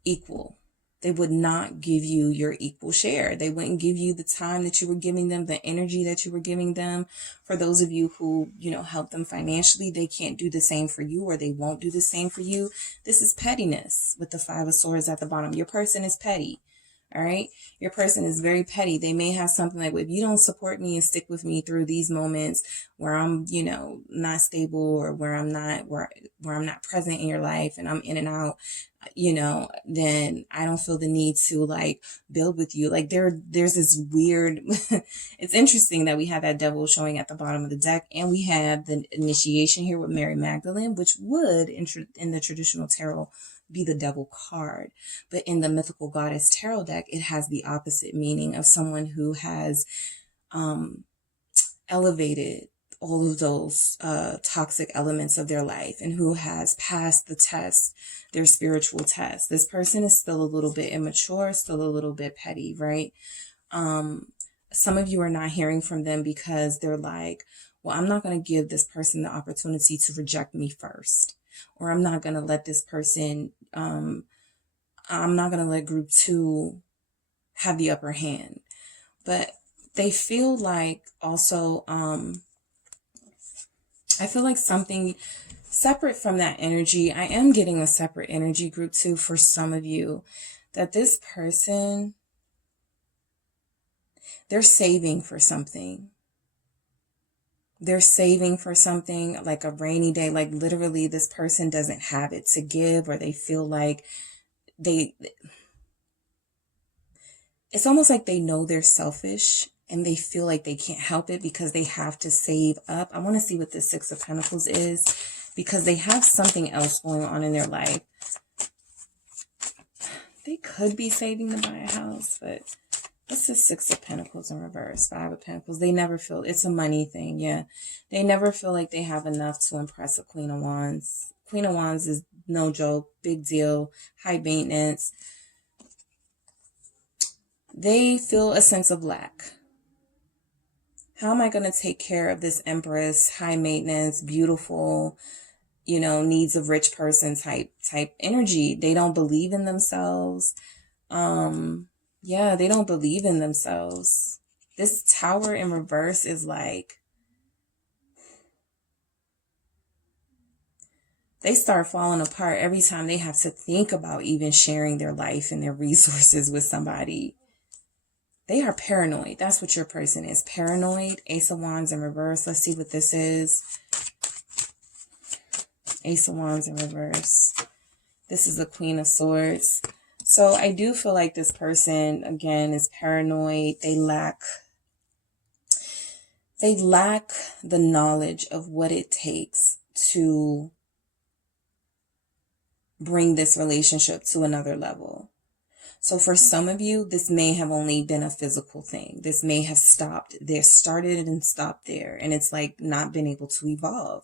equal. They would not give you your equal share. They wouldn't give you the time that you were giving them, the energy that you were giving them. For those of you who, help them financially, they can't do the same for you, or they won't do the same for you. This is pettiness with the Five of Swords at the bottom. Your person is petty. All right. Your person is very petty. They may have something like, well, if you don't support me and stick with me through these moments where I'm, not stable, or where I'm not present in your life and I'm in and out, then I don't feel the need to like build with you. Like there's this weird, it's interesting that we have that Devil showing at the bottom of the deck, and we have the initiation here with Mary Magdalene, which would in the traditional tarot be the Devil card. But in the Mythical Goddess tarot deck, it has the opposite meaning of someone who has elevated all of those toxic elements of their life, and who has passed the test, their spiritual test. This person is still a little bit immature, still a little bit petty, right? Some of you are not hearing from them because they're like, well, I'm not going to give this person the opportunity to reject me first. Or I'm not going to let this person, I'm not going to let group 2 have the upper hand. But they feel like also, I feel like something separate from that energy. I am getting a separate energy group too for some of you, that this person, they're saving for something. They're saving for something like a rainy day. Like literally this person doesn't have it to give, or they feel like it's almost like they know they're selfish and they feel like they can't help it because they have to save up. I want to see what the Six of Pentacles is, because they have something else going on in their life. They could be saving to buy a house, but what's the Six of Pentacles in reverse? Five of Pentacles. They never feel, it's a money thing, yeah. They never feel like they have enough to impress a Queen of Wands. Queen of Wands is no joke, big deal, high maintenance. They feel a sense of lack. How am I going to take care of this Empress, high maintenance, beautiful, you know, needs of rich person type energy? They don't believe in themselves. Yeah, they don't believe in themselves. This Tower in reverse is like, they start falling apart every time they have to think about even sharing their life and their resources with somebody. They are paranoid. That's what your person is. Paranoid. Ace of Wands in reverse. Let's see what this is. Ace of Wands in reverse. This is the Queen of Swords. So I do feel like this person, again, is paranoid. They lack the knowledge of what it takes to bring this relationship to another level. So for some of you, this may have only been a physical thing. This may have stopped there, started and stopped there. And it's like not been able to evolve.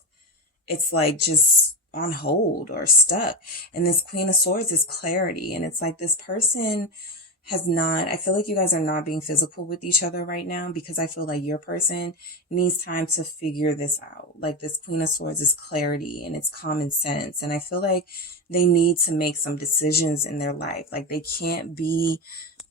It's like just on hold or stuck. And this Queen of Swords is clarity. And it's like this person has not, I feel like you guys are not being physical with each other right now, because I feel like your person needs time to figure this out. Like this Queen of Swords is clarity and it's common sense. And I feel like they need to make some decisions in their life. Like they can't be,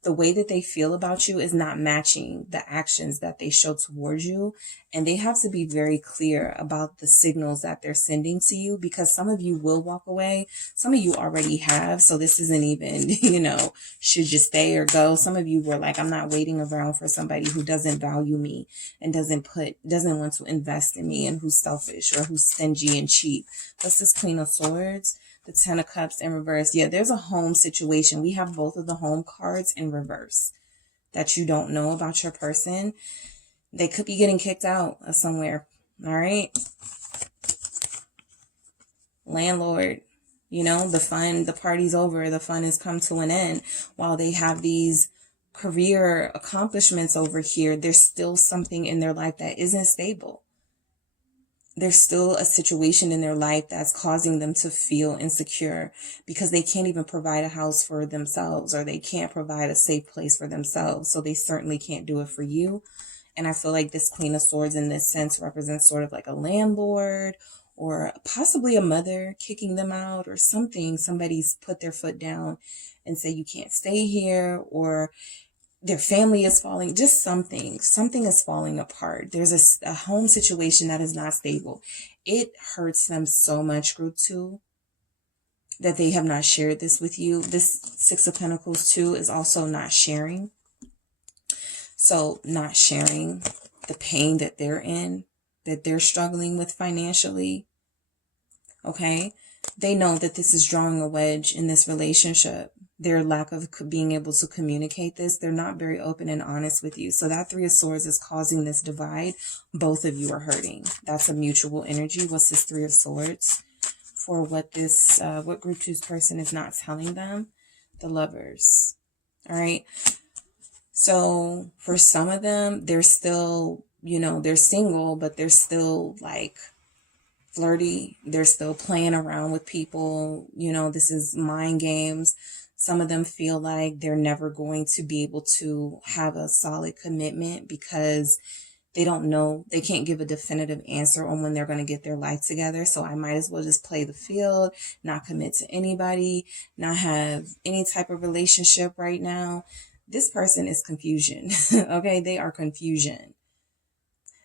the way that they feel about you is not matching the actions that they show towards you. And they have to be very clear about the signals that they're sending to you, because some of you will walk away. Some of you already have. So this isn't even, you know, should you stay or go? Some of you were like, I'm not waiting around for somebody who doesn't value me and doesn't want to invest in me, and who's selfish or who's stingy and cheap. What's this Queen of Swords? The Ten of Cups in reverse. Yeah, there's a home situation. We have both of the home cards in reverse that you don't know about your person. They could be getting kicked out of somewhere. All right. Landlord, you know, the party's over. The fun has come to an end. While they have these career accomplishments over here, there's still something in their life that isn't stable. There's still a situation in their life that's causing them to feel insecure, because they can't even provide a house for themselves, or they can't provide a safe place for themselves. So they certainly can't do it for you. And I feel like this Queen of Swords in this sense represents sort of like a landlord, or possibly a mother kicking them out or something. Somebody's put their foot down and say, you can't stay here, or their family is falling, just something is falling apart. There's a home situation that is not stable. It hurts them so much, group 2, that they have not shared this with you. This Six of Pentacles too is also not sharing. So not sharing the pain that they're in, that they're struggling with financially. Okay. They know that this is drawing a wedge in this relationship. Their lack of being able to communicate this, they're not very open and honest with you. So that Three of Swords is causing this divide. Both of you are hurting. That's a mutual energy. What's this Three of Swords for what this, what group 2's person is not telling them? The Lovers. All right. So for some of them, they're still, you know, they're single, but they're still like flirty. They're still playing around with people. You know, this is mind games. Some of them feel like they're never going to be able to have a solid commitment because they don't know. They can't give a definitive answer on when they're going to get their life together. So I might as well just play the field, not commit to anybody, not have any type of relationship right now. This person is confusion. Okay, they are confusion.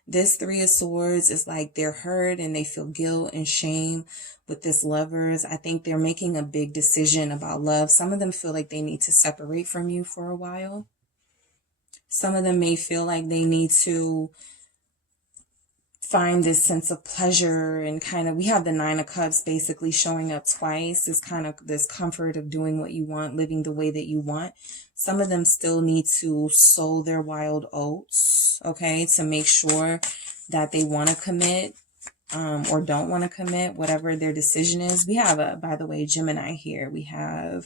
This Three of Swords is like they're hurt and they feel guilt and shame with this Lovers. I think they're making a big decision about love. Some of them feel like they need to separate from you for a while. Some of them may feel like they need to find this sense of pleasure and kind of, we have the Nine of Cups basically showing up twice. This kind of this comfort of doing what you want, living the way that you want. Some of them still need to sow their wild oats, okay, to make sure that they want to commit or don't want to commit, whatever their decision is. We have, by the way, Gemini here. We have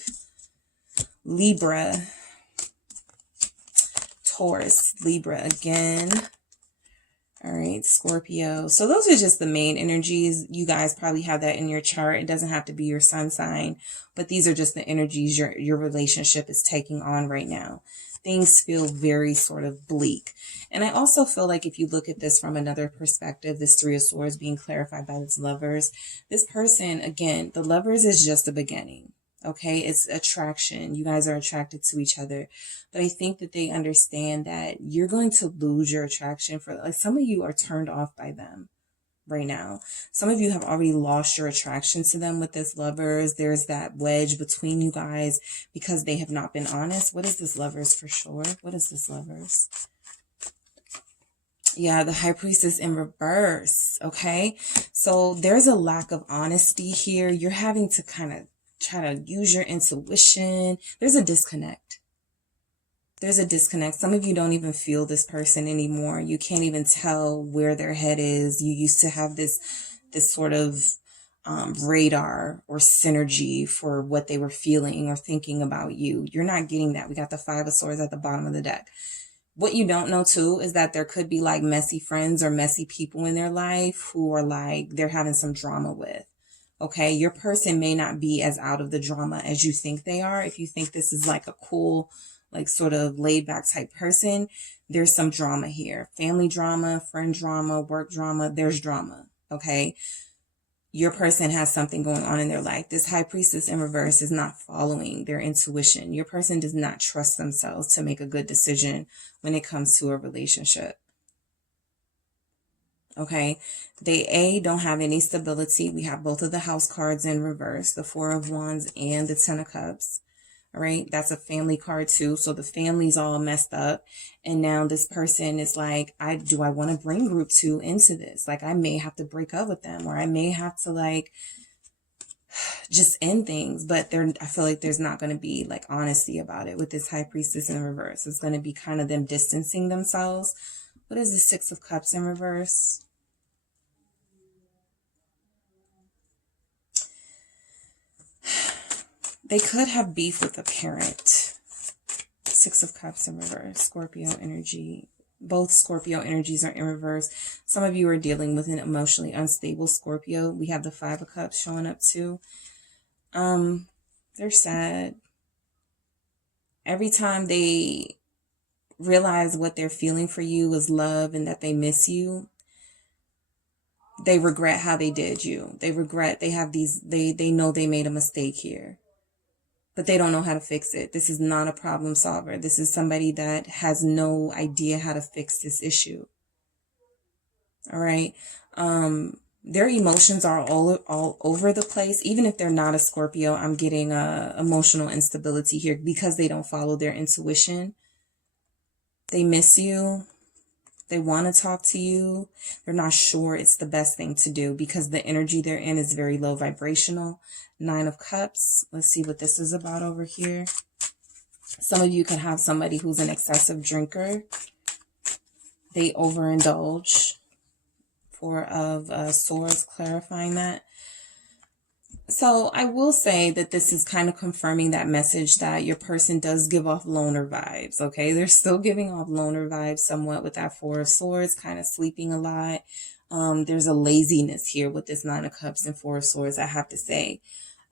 Libra, Taurus, Libra again. All right, Scorpio. So those are just the main energies. You guys probably have that in your chart. It doesn't have to be your sun sign, but these are just the energies your relationship is taking on right now. Things feel very sort of bleak. And I also feel like if you look at this from another perspective, this Three of Swords being clarified by this Lovers, this person, again, the Lovers is just a beginning. Okay, it's attraction. You guys are attracted to each other. But I think that they understand that you're going to lose your attraction for, like, some of you are turned off by them right now. Some of you have already lost your attraction to them with this Lovers. There's that wedge between you guys because they have not been honest. What is this Lovers for sure? What is this Lovers? Yeah, the High Priestess in reverse. Okay, so there's a lack of honesty here. You're having to kind of try to use your intuition. There's a disconnect. There's a disconnect. Some of you don't even feel this person anymore. You can't even tell where their head is. You used to have this sort of radar or synergy for what they were feeling or thinking about you. You're not getting that. We got the Five of Swords at the bottom of the deck. What you don't know too is that there could be like messy friends or messy people in their life who are like they're having some drama with. Okay, your person may not be as out of the drama as you think they are. If you think this is like a cool, like sort of laid back type person, there's some drama here. Family drama, friend drama, work drama, there's drama. Okay, your person has something going on in their life. This High Priestess in reverse is not following their intuition. Your person does not trust themselves to make a good decision when it comes to a relationship. Okay, they don't have any stability. We have both of the house cards in reverse, the Four of Wands and the Ten of Cups. All right, that's a family card too. So the family's all messed up. And now this person is like, do I want to bring group 2 into this? Like, I may have to break up with them, or I may have to like just end things. But I feel like there's not going to be like honesty about it with this High Priestess in reverse. It's going to be kind of them distancing themselves. What is the Six of Cups in reverse? They could have beef with a parent. Six of Cups in reverse. Scorpio energy. Both Scorpio energies are in reverse. Some of you are dealing with an emotionally unstable Scorpio. We have the Five of Cups showing up too. They're sad. Every time they realize what they're feeling for you is love and that they miss you, they regret how they did you. They regret, they have these, they know they made a mistake here, but they don't know how to fix it. This is not a problem solver. This is somebody that has no idea how to fix this issue. All right. Their emotions are all over the place. Even if they're not a Scorpio, I'm getting emotional instability here because they don't follow their intuition. They miss you. They want to talk to you. They're not sure it's the best thing to do because the energy they're in is very low vibrational. Nine of Cups. Let's see what this is about over here. Some of you could have somebody who's an excessive drinker. They overindulge. Four of Swords, clarifying that. So I will say that this is kind of confirming that message that your person does give off loner vibes, okay? They're still giving off loner vibes somewhat with that Four of Swords, kind of sleeping a lot. There's a laziness here with this Nine of Cups and Four of Swords, I have to say.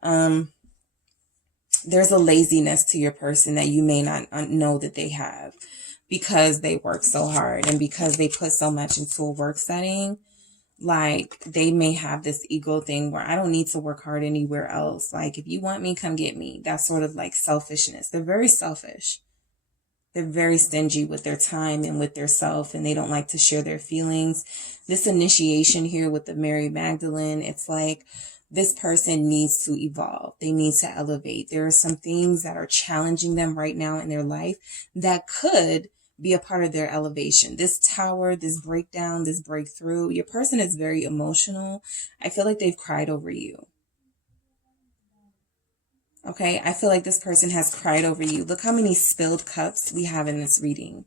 There's a laziness to your person that you may not know that they have because they work so hard and because they put so much into a work setting. Like, they may have this ego thing where I don't need to work hard anywhere else. Like, if you want me, come get me. That's sort of like selfishness. They're very selfish. They're very stingy with their time and with their self, and they don't like to share their feelings. This initiation here with the Mary Magdalene, it's like this person needs to evolve. They need to elevate. There are some things that are challenging them right now in their life that could be a part of their elevation. This tower, this breakdown, this breakthrough, your person is very emotional. I feel like they've cried over you. Okay, I feel like this person has cried over you. Look how many spilled cups we have in this reading.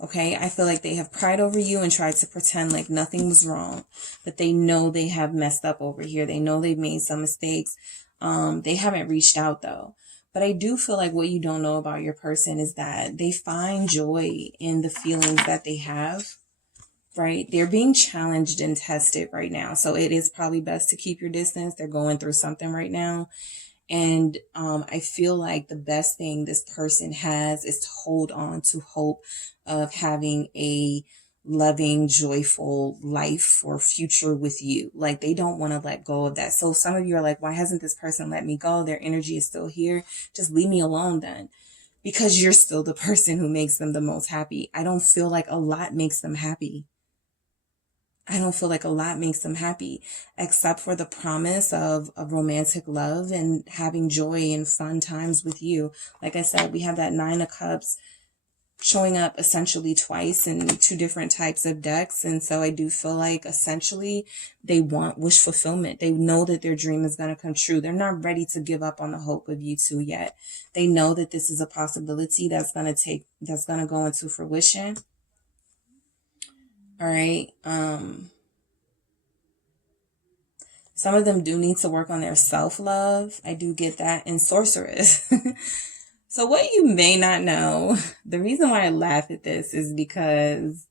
Okay, I feel like they have cried over you and tried to pretend like nothing was wrong. But they know they have messed up over here. They know they've made some mistakes. They haven't reached out though. But I do feel like what you don't know about your person is that they find joy in the feelings that they have. Right? They're being challenged and tested right now. So it is probably best to keep your distance. They're going through something right now. And I feel like the best thing this person has is to hold on to hope of having a loving, joyful life or future with you. Like they don't want to let go of that. So some of you are like, why hasn't this person let me go? Their energy is still here. Just leave me alone then. Because you're still the person who makes them the most happy. I don't feel like a lot makes them happy. I don't feel like a lot makes them happy, except for the promise of romantic love and having joy and fun times with you. Like I said, we have that 9 of Cups showing up essentially twice in 2 different types of decks. And so I do feel like essentially they want wish fulfillment. They know that their dream is going to come true. They're not ready to give up on the hope of you two yet. They know that this is a possibility that's going to go into fruition. All right. Some of them do need to work on their self-love. I do get that. And Sorceress. So what you may not know, the reason why I laugh at this is because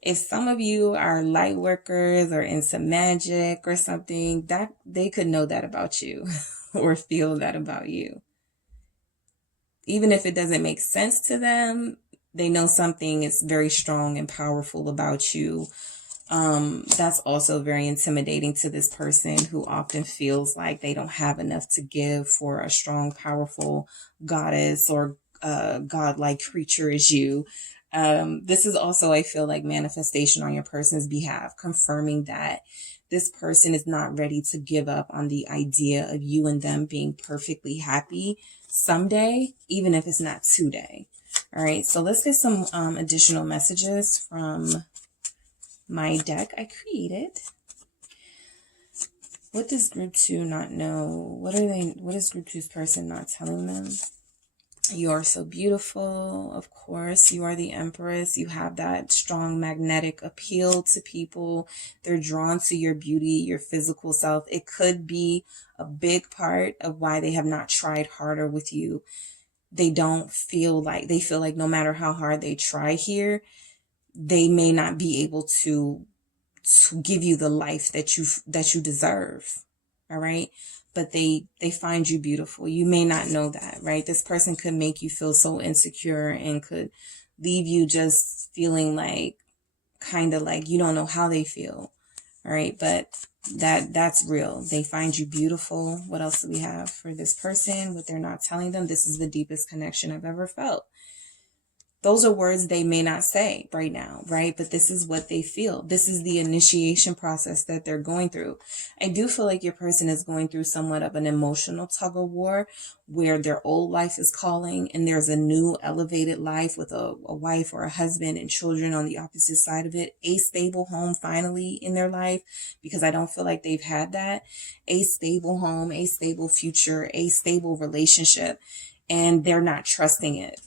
if some of you are light workers or into magic or something, that they could know that about you or feel that about you. Even if it doesn't make sense to them, they know something is very strong and powerful about you. That's also very intimidating to this person who often feels like they don't have enough to give for a strong, powerful goddess or godlike creature as you. This is also, I feel like, manifestation on your person's behalf, confirming that this person is not ready to give up on the idea of you and them being perfectly happy someday, even if it's not today. All right, so let's get some additional messages from my deck I created. What does group 2 not know? What is group 2's person not telling them? You are so beautiful. Of course, you are the Empress. You have that strong magnetic appeal to people. They're drawn to your beauty, your physical self. It could be a big part of why they have not tried harder with you. They feel like no matter how hard they try here, they may not be able to give you the life that you deserve. All right. But they find you beautiful. You may not know that, right? This person could make you feel so insecure and could leave you just feeling like, kind of like you don't know how they feel. All right. But that's real. They find you beautiful. What else do we have for this person? What they're not telling them? This is the deepest connection I've ever felt. Those are words they may not say right now, right? But this is what they feel. This is the initiation process that they're going through. I do feel like your person is going through somewhat of an emotional tug of war where their old life is calling and there's a new elevated life with a wife or a husband and children on the opposite side of it. A stable home finally in their life, because I don't feel like they've had that. A stable home, a stable future, a stable relationship, and they're not trusting it.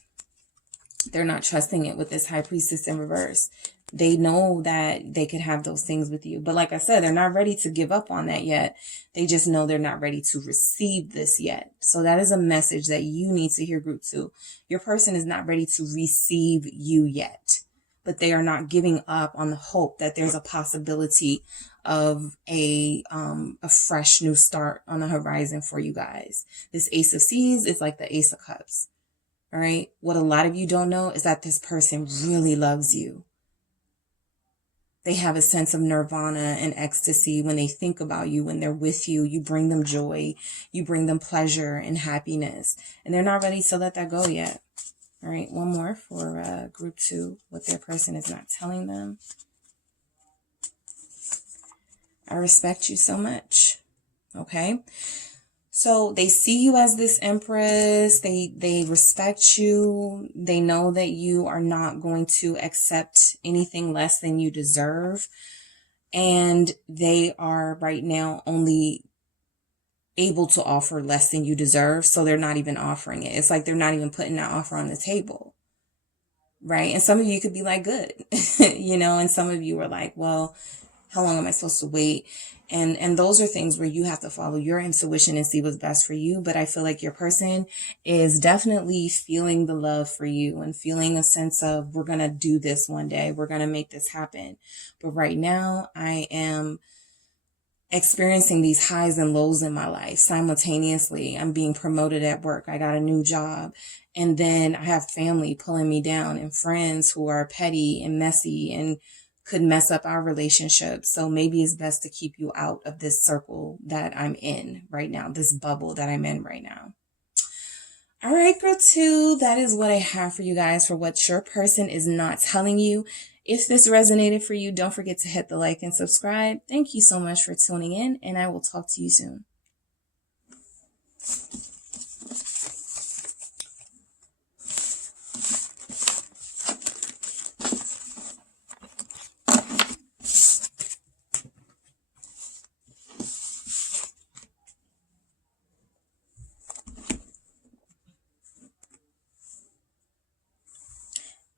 They're not trusting it with this High Priestess in reverse. They know that they could have those things with you. But like I said, they're not ready to give up on that yet. They just know they're not ready to receive this yet. So that is a message that you need to hear, group 2. Your person is not ready to receive you yet. But they are not giving up on the hope that there's a possibility of a fresh new start on the horizon for you guys. This Ace of Seas is like the Ace of Cups. All right. What a lot of you don't know is that this person really loves you. They have a sense of nirvana and ecstasy when they think about you, when they're with you. You bring them joy. You bring them pleasure and happiness. And they're not ready to let that go yet. All right, one more for group 2, what their person is not telling them. I respect you so much. Okay. So they see you as this empress. They respect you. They know that you are not going to accept anything less than you deserve. And they are right now only able to offer less than you deserve. So they're not even offering it. It's like they're not even putting that offer on the table. Right. And some of you could be like, good, you know, and some of you are like, well, how long am I supposed to wait? And those are things where you have to follow your intuition and see what's best for you. But I feel like your person is definitely feeling the love for you and feeling a sense of, we're going to do this one day. We're going to make this happen. But right now I am experiencing these highs and lows in my life simultaneously. I'm being promoted at work. I got a new job. And then I have family pulling me down and friends who are petty and messy and could mess up our relationship. So maybe it's best to keep you out of this circle that I'm in right now, this bubble that I'm in right now. All right, girl 2, that is what I have for you guys for what your person is not telling you. If this resonated for you, don't forget to hit the like and subscribe. Thank you so much for tuning in, and I will talk to you soon.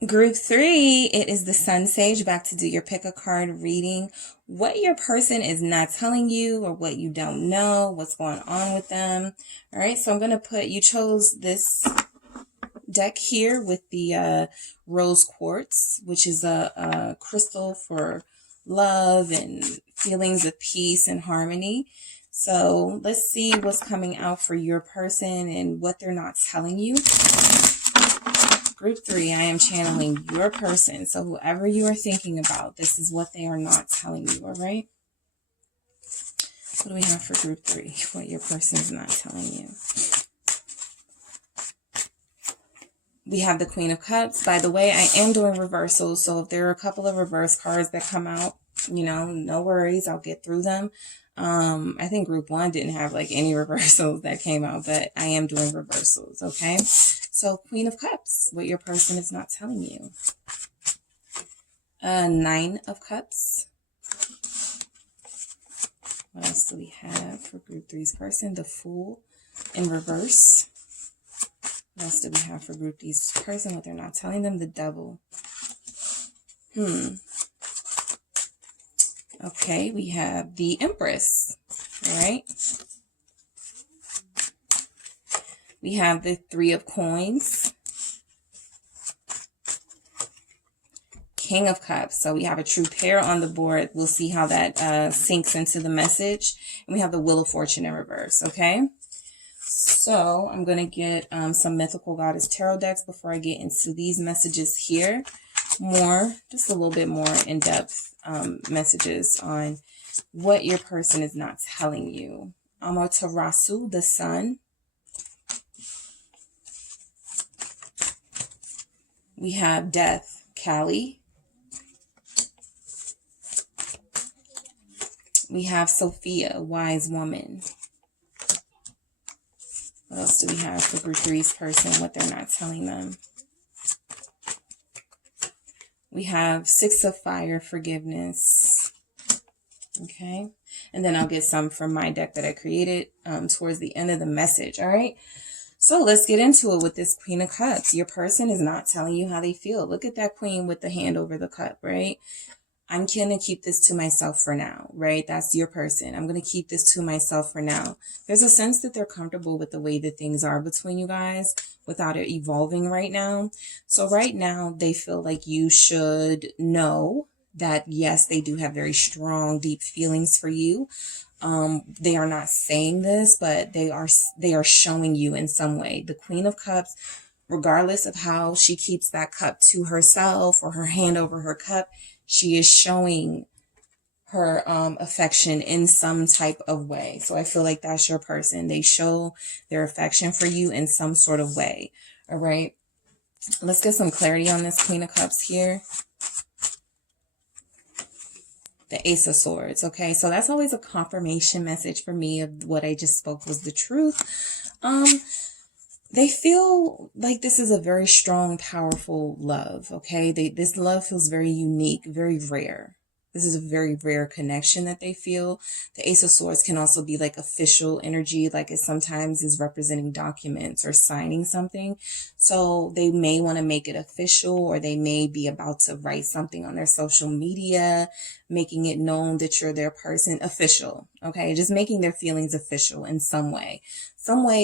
Group 3, it is the Sun Sage, back to do your pick a card reading. What your person is not telling you or what you don't know, what's going on with them. All right, so I'm going to put, you chose this deck here with the rose quartz, which is a crystal for love and feelings of peace and harmony. So let's see what's coming out for your person and what they're not telling you. Group 3, I am channeling your person. So whoever you are thinking about, this is what they are not telling you, all right? What do we have for group 3? What your person is not telling you. We have the Queen of Cups. By the way, I am doing reversals. So if there are a couple of reverse cards that come out, you know, no worries. I'll get through them. I think group 1 didn't have like any reversals that came out, but I am doing reversals, okay? So Queen of Cups, what your person is not telling you. 9 of Cups. What else do we have for group 3's person? The Fool in reverse. What else do we have for group 3's person? What they're not telling them? The Devil. Okay, we have the Empress. All right. We have the 3 of Coins. King of Cups. So we have a true pair on the board. We'll see how that sinks into the message. And we have the Wheel of Fortune in reverse. Okay. So I'm going to get some Mythical Goddess Tarot decks before I get into these messages here. Just a little bit more in-depth messages on what your person is not telling you. Amaterasu, the Sun. We have Death, Kali. We have Sophia, Wise Woman. What else do we have for group 3's person, what they're not telling them? We have 6 of Fire, Forgiveness. Okay. And then I'll get some from my deck that I created towards the end of the message. All right. So let's get into it with this Queen of Cups. Your person is not telling you how they feel. Look at that queen with the hand over the cup, right? I'm going to keep this to myself for now, right? That's your person. I'm going to keep this to myself for now. There's a sense that they're comfortable with the way that things are between you guys without it evolving right now. So right now they feel like you should know that, yes, they do have very strong, deep feelings for you. They are not saying this, but they are showing you in some way. The Queen of Cups, regardless of how she keeps that cup to herself or her hand over her cup, she is showing her affection in some type of way. So I feel like that's your person. They show their affection for you in some sort of way. All right. Let's get some clarity on this Queen of Cups here. The Ace of Swords. Okay, so that's always a confirmation message for me of what I just spoke was the truth. They feel like this is a very strong, powerful love. Okay, this love feels very unique, very rare. This is a very rare connection that they feel. The Ace of Swords can also be like official energy, like it sometimes is representing documents or signing something. So they may want to make it official, or they may be about to write something on their social media, making it known that you're their person. Official, okay? Just making their feelings official in some way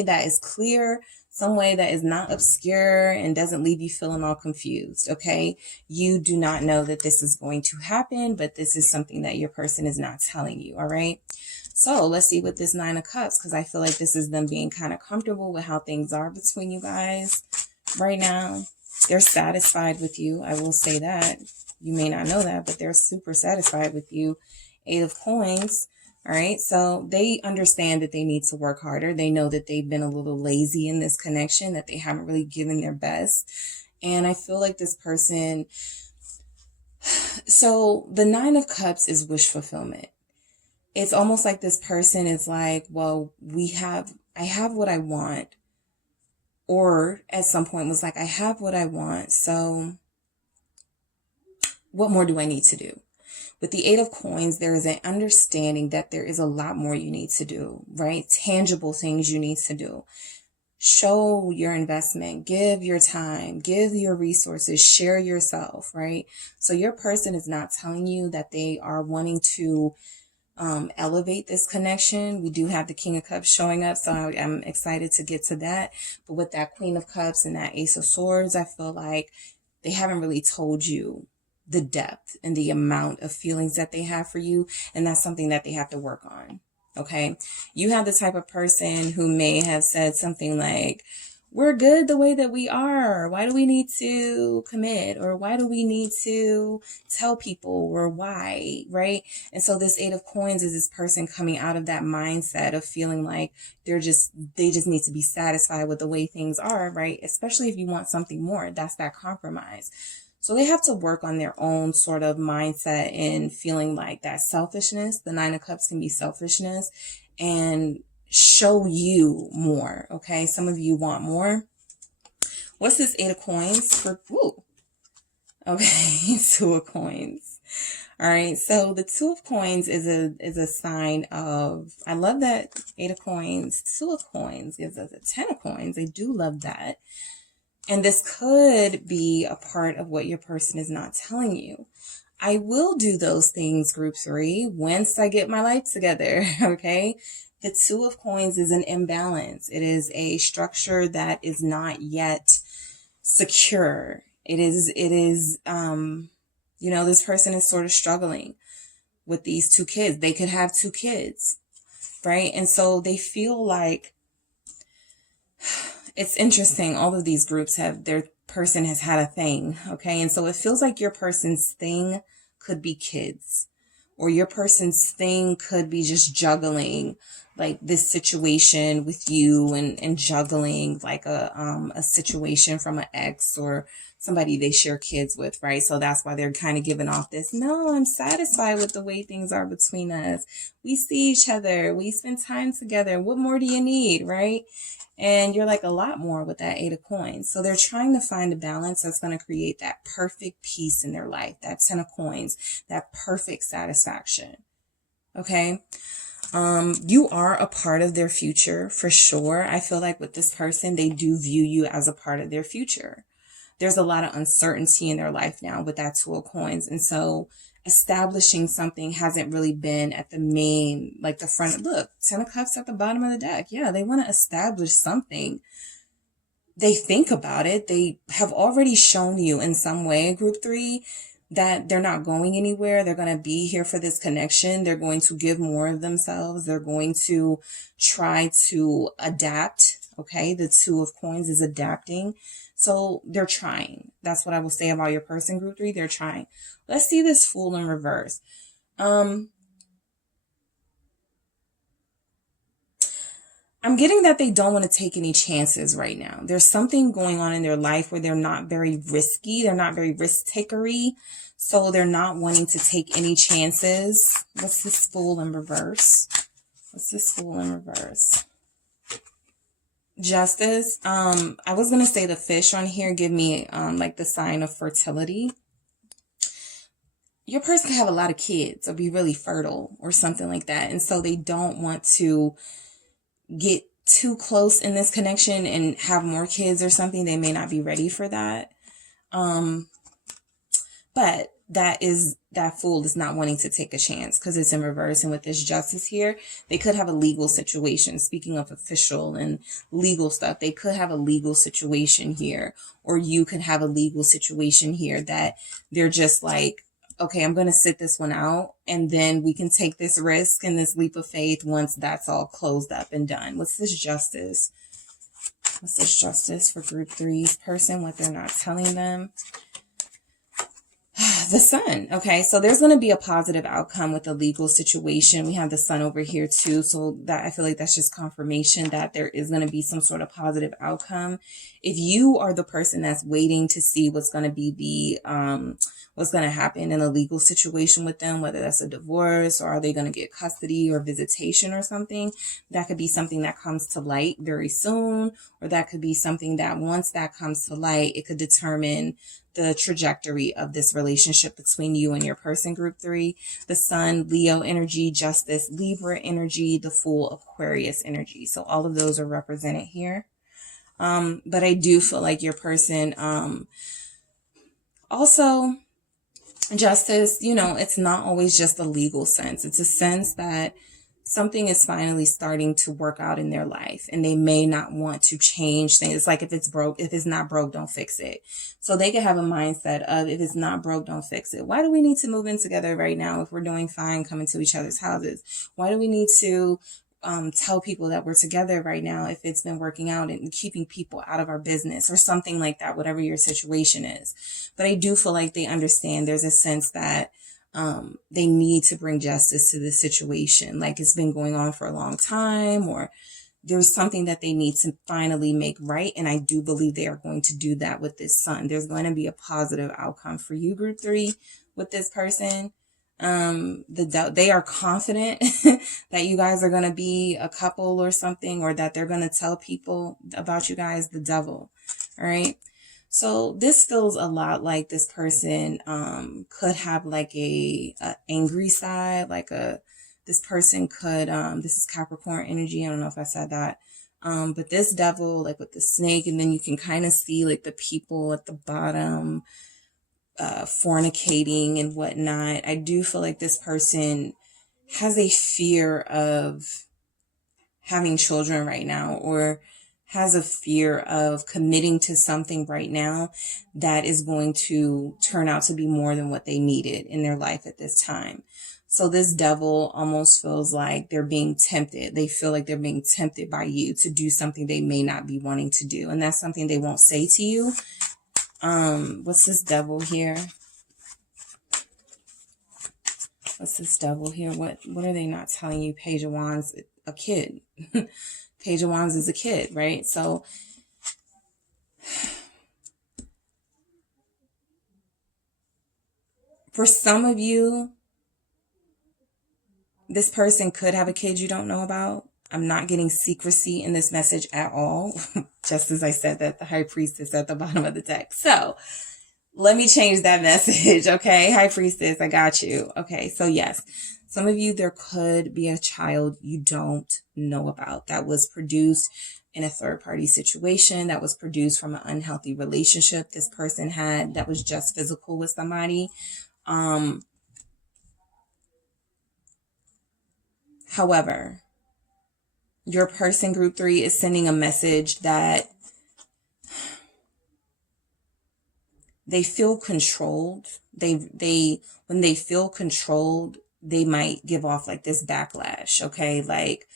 that is clear, some way that is not obscure and doesn't leave you feeling all confused, okay? You do not know that this is going to happen, but this is something that your person is not telling you, all right? So let's see what this Nine of Cups, because I feel like this is them being kind of comfortable with how things are between you guys right now. They're satisfied with you. I will say that. You may not know that, but they're super satisfied with you. Eight of Coins. All right, so they understand that they need to work harder. They know that they've been a little lazy in this connection, that they haven't really given their best. And I feel like this person, so the Nine of Cups is wish fulfillment. It's almost like this person is like, well, I have what I want. Or at some point was like, I have what I want. So what more do I need to do? With the Eight of Coins, there is an understanding that there is a lot more you need to do, right? Tangible things you need to do. Show your investment, give your time, give your resources, share yourself, right? So your person is not telling you that they are wanting to elevate this connection. We do have the King of Cups showing up, so I'm excited to get to that. But with that Queen of Cups and that Ace of Swords, I feel like they haven't really told you the depth and the amount of feelings that they have for you. And that's something that they have to work on. Okay. You have the type of person who may have said something like, we're good the way that we are. Why do we need to commit? Or why do we need to tell people, or why? Right. And so this Eight of Coins is this person coming out of that mindset of feeling like they just need to be satisfied with the way things are. Right. Especially if you want something more. That's that compromise. So they have to work on their own sort of mindset and feeling like that selfishness. The Nine of Cups can be selfishness, and show you more. Okay. Some of you want more. What's this Eight of Coins for? Ooh. Okay. Two of Coins. All right. So the Two of Coins is a sign of, I love that Eight of Coins. Two of Coins gives us a Ten of Coins. I do love that. And this could be a part of what your person is not telling you. I will do those things, group 3, once I get my life together, okay? The Two of Coins is an imbalance. It is a structure that is not yet secure. It is, this person is sort of struggling with these 2 kids. They could have 2 kids, right? And so they feel like, it's interesting. All of these groups their person has had a thing. Okay. And so it feels like your person's thing could be kids, or your person's thing could be just juggling like this situation with you and juggling like a situation from an ex or somebody they share kids with. Right. So that's why they're kind of giving off this, no, I'm satisfied with the way things are between us. We see each other. We spend time together. What more do you need? Right. And you're like a lot more with that Eight of Coins. So they're trying to find a balance that's going to create that perfect peace in their life. That Ten of Coins, that perfect satisfaction. Okay. You are a part of their future for sure. I feel like with this person, they do view you as a part of their future. There's a lot of uncertainty in their life now with that Two of Coins. And so establishing something hasn't really been at the main, like the front. Look, Ten of Cups at the bottom of the deck. Yeah, they want to establish something. They think about it. They have already shown you in some way, group 3, that they're not going anywhere. They're going to be here for this connection. They're going to give more of themselves. They're going to try to adapt. Okay, the Two of Coins is adapting. So they're trying. That's what I will say about your person, group 3. They're trying. Let's see this Fool in reverse. I'm I'm getting that they don't want to take any chances right now. There's something going on in their life where they're not very risky. They're not very risk-takery. So they're not wanting to take any chances. What's this Fool in reverse? What's this Fool in reverse? Justice. I was going to say the fish on here give me like the sign of fertility. Your person could have a lot of kids or be really fertile or something like that. And so they don't want to get too close in this connection and have more kids or something. They may not be ready for that. But that Fool is not wanting to take a chance because it's in reverse. And with this Justice here, they could have a legal situation. Speaking of official and legal stuff, they could have a legal situation here, or you could have a legal situation here that they're just like, okay, I'm going to sit this one out and then we can take this risk and this leap of faith once that's all closed up and done. What's this Justice? What's this Justice for group 3's person? What they're not telling them? The Sun. Okay, so there's going to be a positive outcome with the legal situation. We have the Sun over here too. So that I feel like that's just confirmation that there is going to be some sort of positive outcome. If you are the person that's waiting to see what's going to be the, what's going to happen in a legal situation with them, whether that's a divorce or are they going to get custody or visitation or something, that could be something that comes to light very soon, or that could be something that once that comes to light, it could determine the trajectory of this relationship between you and your person, group 3. The Sun, Leo energy, Justice, Libra energy, the Fool, Aquarius energy. So all of those are represented here. But I do feel like your person, also Justice, you know, it's not always just a legal sense. It's a sense that something is finally starting to work out in their life and they may not want to change things. It's like if it's not broke, don't fix it. So they can have a mindset of if it's not broke, don't fix it. Why do we need to move in together right now if we're doing fine coming to each other's houses? Why do we need to tell people that we're together right now if it's been working out and keeping people out of our business or something like that, whatever your situation is? But I do feel like they understand there's a sense that they need to bring justice to this situation. Like it's been going on for a long time, or there's something that they need to finally make right. And I do believe they are going to do that with this Sun. There's going to be a positive outcome for you, group 3, with this person. They are confident that you guys are going to be a couple or something, or that they're going to tell people about you guys, the Devil. All right. So this feels a lot like this person could have like a angry side, like this person could, this is Capricorn energy. I don't know if I said that. But this Devil, like with the snake, and then you can kind of see like the people at the bottom, fornicating and whatnot. I do feel like this person has a fear of having children right now, or has a fear of committing to something right now that is going to turn out to be more than what they needed in their life at this time. So this Devil almost feels like they're being tempted. They feel like they're being tempted by you to do something they may not be wanting to do. And that's something they won't say to you. What's this Devil here? What's this Devil here? What are they not telling you? Page of Wands, a kid. Page of Wands is a kid, right? So for some of you, this person could have a kid you don't know about. I'm not getting secrecy in this message at all. Just as I said that the High Priestess at the bottom of the deck. So let me change that message. Okay. High Priestess, I got you. Okay. So yes, some of you, there could be a child you don't know about that was produced in a third party situation, that was produced from an unhealthy relationship this person had that was just physical with somebody. However, your person, group 3, is sending a message that they feel controlled. When they feel controlled, they might give off like this backlash. Okay. Like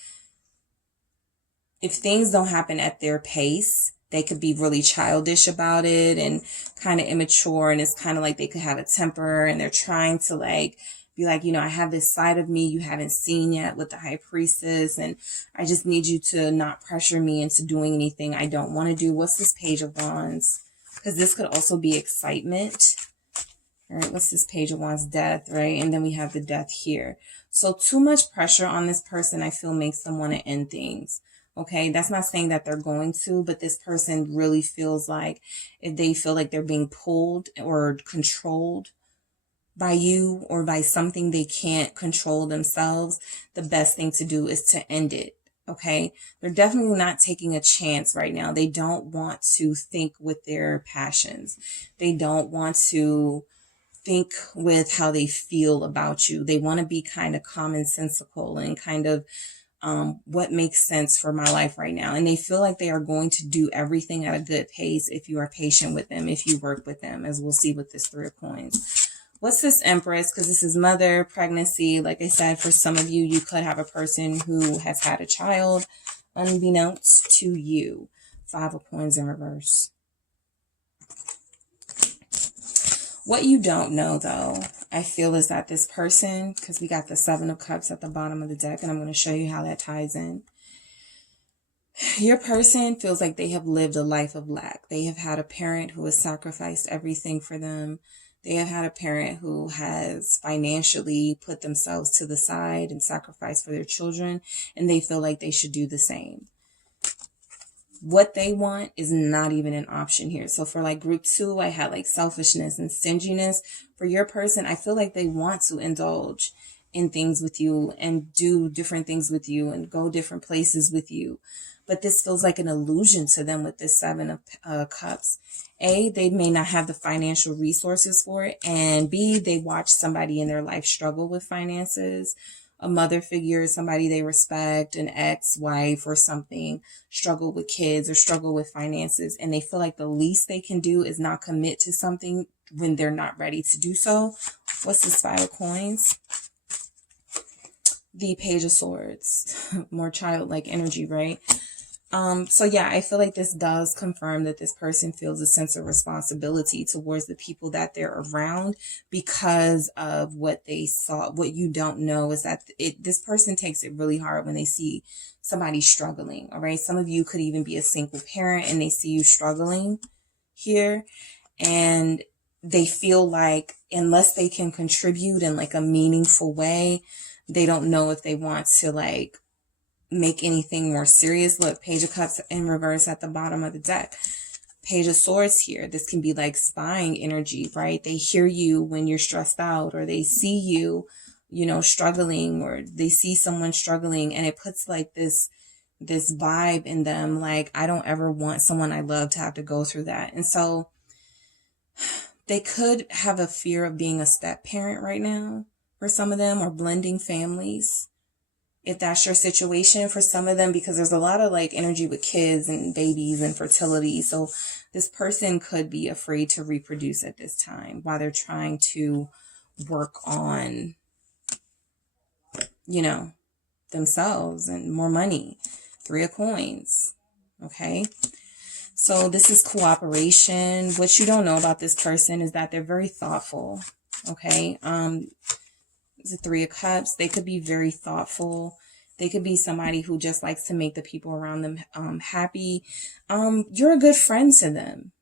if things don't happen at their pace, they could be really childish about it and kind of immature. And it's kind of like they could have a temper and they're trying to like be like, you know, I have this side of me you haven't seen yet with the High Priestess, and I just need you to not pressure me into doing anything I don't want to do. What's this Page of Wands? Because this could also be excitement. All right, what's this Page of Wands? Death, right? And then we have the Death here. So too much pressure on this person, I feel, makes them want to end things. Okay, that's not saying that they're going to, but this person really feels like if they feel like they're being pulled or controlled by you or by something they can't control themselves, the best thing to do is to end it. Okay, they're definitely not taking a chance right now. They don't want to think with their passions. They don't want to think with how they feel about you. They want to be kind of commonsensical and kind of what makes sense for my life right now. And they feel like they are going to do everything at a good pace if you are patient with them, if you work with them, as we'll see with this Three of Coins. What's this Empress? Because this is mother, pregnancy. Like I said, for some of you, you could have a person who has had a child unbeknownst to you. Five of Coins in reverse. What you don't know, though, I feel, is that this person, because we got the Seven of Cups at the bottom of the deck, and I'm going to show you how that ties in. Your person feels like they have lived a life of lack. They have had a parent who has sacrificed everything for them. They have had a parent who has financially put themselves to the side and sacrificed for their children, and they feel like they should do the same. What they want is not even an option here. So for like group 2, I had like selfishness and stinginess. For your person, I feel like they want to indulge in things with you and do different things with you and go different places with you. But this feels like an illusion to them with this Seven of Cups. A, they may not have the financial resources for it. And B, they watch somebody in their life struggle with finances. A mother figure, somebody they respect, an ex-wife or something, struggle with kids or struggle with finances. And they feel like the least they can do is not commit to something when they're not ready to do so. What's this Five of Coins? The Page of Swords. More childlike energy, right? So yeah, I feel like this does confirm that this person feels a sense of responsibility towards the people that they're around because of what they saw. What you don't know is that this person takes it really hard when they see somebody struggling. All right. Some of you could even be a single parent and they see you struggling here, and they feel like unless they can contribute in like a meaningful way, they don't know if they want to like make anything more serious. Look, Page of Cups in reverse at the bottom of the deck. Page of Swords here. This can be like spying energy, right? They hear you when you're stressed out, or they see you, you know, struggling, or they see someone struggling, and it puts like this vibe in them like, I don't ever want someone I love to have to go through that. And so they could have a fear of being a step parent right now for some of them, or blending families, if that's your situation for some of them, because there's a lot of like energy with kids and babies and fertility. So this person could be afraid to reproduce at this time while they're trying to work on, you know, themselves and more money. Three of Coins. Okay. So this is cooperation. What you don't know about this person is that they're very thoughtful. Okay. The Three of Cups. They could be very thoughtful. They could be somebody who just likes to make the people around them happy. You're a good friend to them.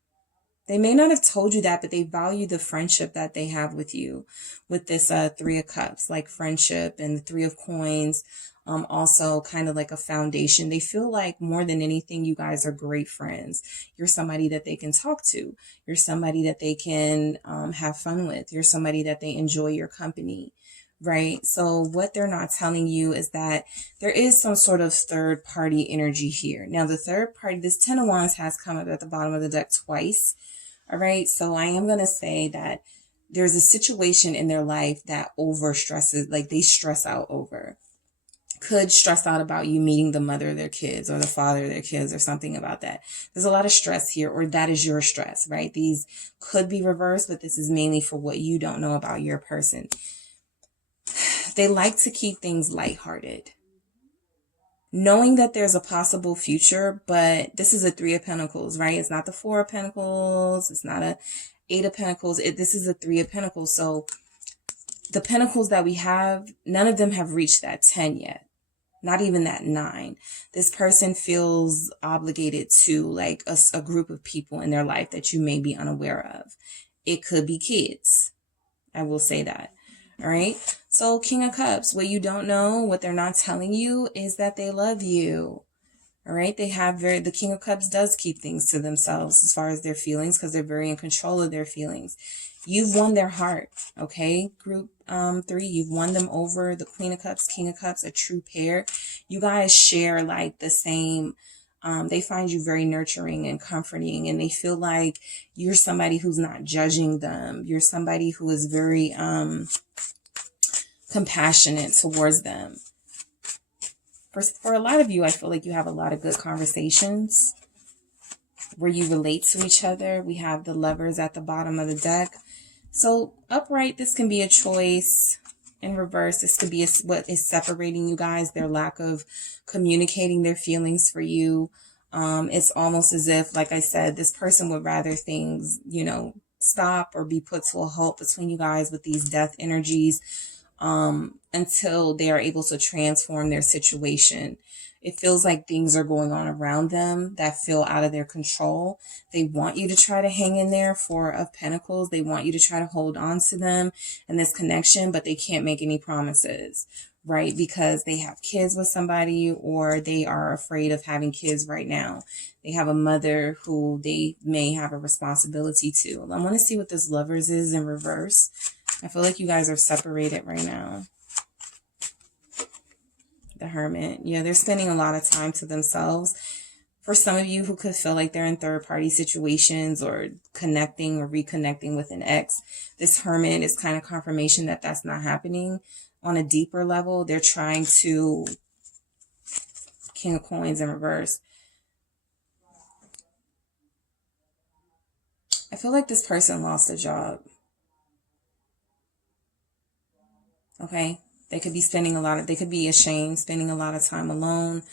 They may not have told you that, but they value the friendship that they have with you. With this Three of Cups, like friendship, and the Three of Coins, also kind of like a foundation. They feel like more than anything, you guys are great friends. You're somebody that they can talk to. You're somebody that they can have fun with. You're somebody that they enjoy your company. Right? So what they're not telling you is that there is some sort of third party energy here. Now, the third party, this Ten of Wands has come up at the bottom of the deck twice. All right. So I am going to say that there's a situation in their life that over stresses, like they stress out over. Could stress out about you meeting the mother of their kids or the father of their kids or something about that. There's a lot of stress here, or that is your stress, right? These could be reversed, but this is mainly for what you don't know about your person. They like to keep things lighthearted, knowing that there's a possible future, but this is a Three of Pentacles, right? It's not the Four of Pentacles. It's not a Eight of Pentacles. This is a Three of Pentacles. So the pentacles that we have, none of them have reached that 10 yet. Not even that 9. This person feels obligated to like a group of people in their life that you may be unaware of. It could be kids. I will say that. All right. So King of Cups, what you don't know, what they're not telling you is that they love you. All right. They have the King of Cups does keep things to themselves as far as their feelings, because they're very in control of their feelings. You've won their heart. Okay. Group 3, you've won them over. The Queen of Cups, King of Cups, a true pair. You guys share like the same. They find you very nurturing and comforting, and they feel like you're somebody who's not judging them. You're somebody who is very compassionate towards them. For a lot of you, I feel like you have a lot of good conversations where you relate to each other. We have the Lovers at the bottom of the deck. So upright, this can be a choice. In reverse, this could be what is separating you guys, their lack of communicating their feelings for you. It's almost as if, like I said, this person would rather things, you know, stop or be put to a halt between you guys with these death energies until they are able to transform their situation. It feels like things are going on around them that feel out of their control. They want you to try to hang in there, 4 of Pentacles. They want you to try to hold on to them and this connection, but they can't make any promises, right? Because they have kids with somebody, or they are afraid of having kids right now. They have a mother who they may have a responsibility to. I want to see what this Lovers is in reverse. I feel like you guys are separated right now. The Hermit. Yeah, they're spending a lot of time to themselves. For some of you who could feel like they're in third-party situations or connecting or reconnecting with an ex, this Hermit is kind of confirmation that that's not happening on a deeper level. They're trying to... King of Coins in reverse. I feel like this person lost a job. Okay? They could be they could be ashamed, spending a lot of time alone.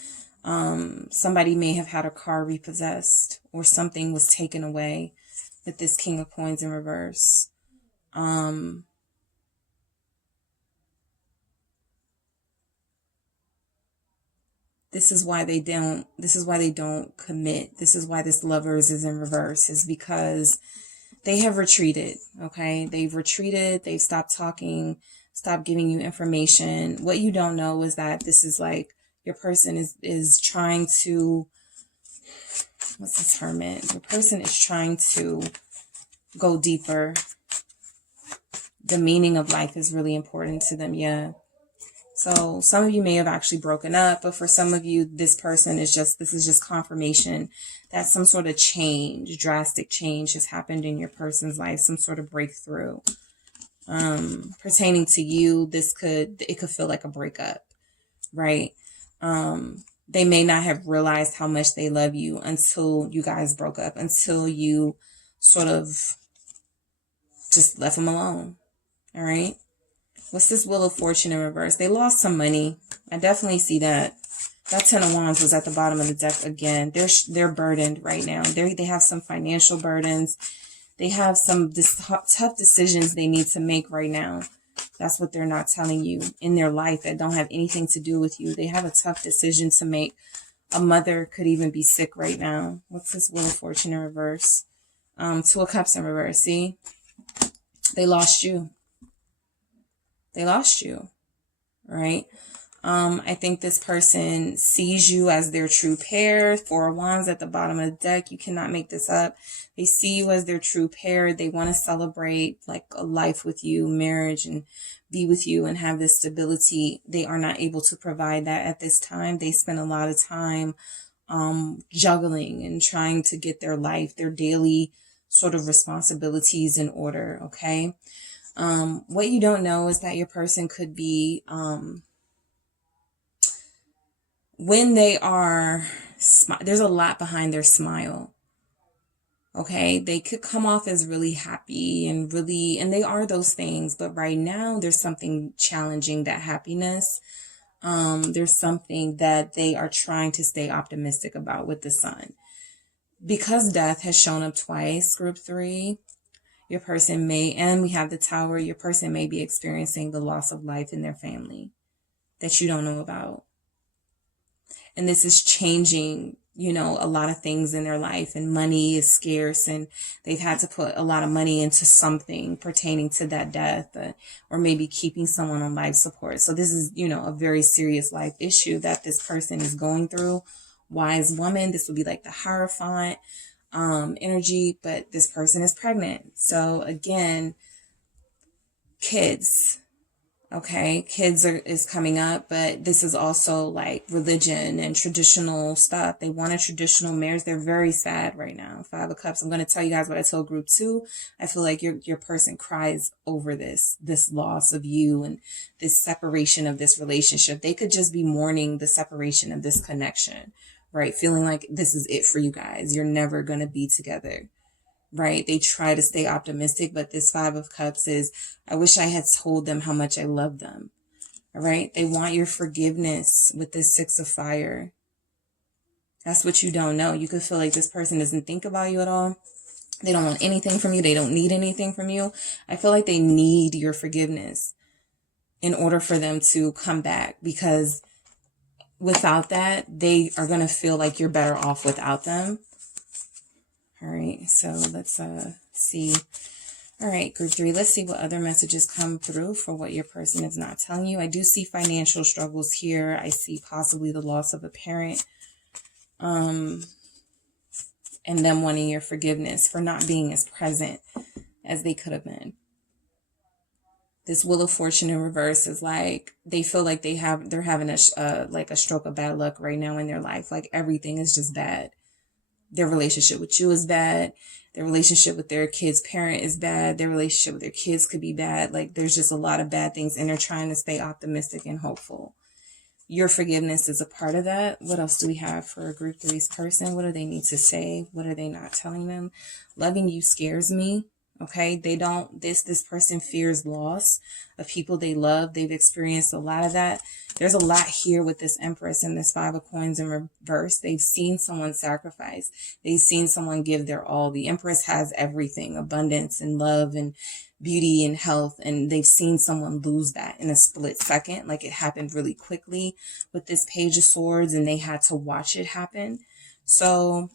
Somebody may have had a car repossessed, or something was taken away with this King of Coins in reverse. This is why they don't commit. This is why this Lovers is in reverse, is because they have retreated. Okay. They've retreated. They've stopped talking. Stop giving you information. What you don't know is that this is like your person is trying to, what's this Hermit? Your person is trying to go deeper. The meaning of life is really important to them. Yeah. So some of you may have actually broken up, but for some of you, this person is this is just confirmation that some sort of change, drastic change has happened in your person's life, some sort of breakthrough. Pertaining to you, it could feel like a breakup, right? They may not have realized how much they love you until you guys broke up, until you sort of just left them alone. All right. What's this Wheel of Fortune in reverse? They lost some money. I definitely see that. That 10 of Wands was at the bottom of the deck again. They're burdened right now. They have some financial burdens. They have some tough decisions they need to make right now. That's what they're not telling you in their life that don't have anything to do with you. They have a tough decision to make. A mother could even be sick right now. What's this Wheel of Fortune in reverse? 2 of Cups in reverse. See? They lost you. They lost you. Right? I think this person sees you as their true pair. 4 of Wands at the bottom of the deck. You cannot make this up. They see you as their true pair. They want to celebrate like a life with you, marriage, and be with you and have this stability. They are not able to provide that at this time. They spend a lot of time juggling and trying to get their life, their daily sort of responsibilities in order. Okay. What you don't know is that your person could be... when they are, there's a lot behind their smile. Okay. They could come off as really happy and they are those things, but right now there's something challenging that happiness. There's something that they are trying to stay optimistic about with the Sun. Because death has shown up twice, group 3, Your person may, and we have the Tower, your person may be experiencing the loss of life in their family that you don't know about. And this is changing, you know, a lot of things in their life, and money is scarce, and they've had to put a lot of money into something pertaining to that death, or maybe keeping someone on life support. So this is, you know, a very serious life issue that this person is going through. Wise woman, this would be like the Hierophant energy, but this person is pregnant. So again, kids. Okay, kids is coming up, but this is also like religion and traditional stuff. They want a traditional marriage. They're very sad right now. 5 of Cups. I'm going to tell you guys what I told group 2. I feel like your person cries over this loss of you and this separation of this relationship. They could just be mourning the separation of this connection, right? Feeling like this is it for you guys. You're never going to be together. Right? They try to stay optimistic, but this 5 of Cups is, I wish I had told them how much I love them. All right? They want your forgiveness with this 6 of Fire. That's what you don't know. You could feel like this person doesn't think about you at all. They don't want anything from you. They don't need anything from you. I feel like they need your forgiveness in order for them to come back, because without that, they are going to feel like you're better off without them. All right, so let's see. All right, group 3, let's see what other messages come through for what your person is not telling you. I do see financial struggles here. I see possibly the loss of a parent, and them wanting your forgiveness for not being as present as they could have been. This Wheel of Fortune in reverse is like they feel like they're having a stroke of bad luck right now in their life. Like everything is just bad. Their relationship with you is bad. Their relationship with their kid's parent is bad. Their relationship with their kids could be bad. Like there's just a lot of bad things, and they're trying to stay optimistic and hopeful. Your forgiveness is a part of that. What else do we have for group 3's person? What do they need to say? What are they not telling them? Loving you scares me. Okay, they don't, this person fears loss of people they love. They've experienced a lot of that. There's a lot here with this Empress and this 5 of Coins in reverse. They've seen someone sacrifice. They've seen someone give their all. The Empress has everything, abundance and love and beauty and health. And they've seen someone lose that in a split second. Like it happened really quickly with this Page of Swords, and they had to watch it happen. So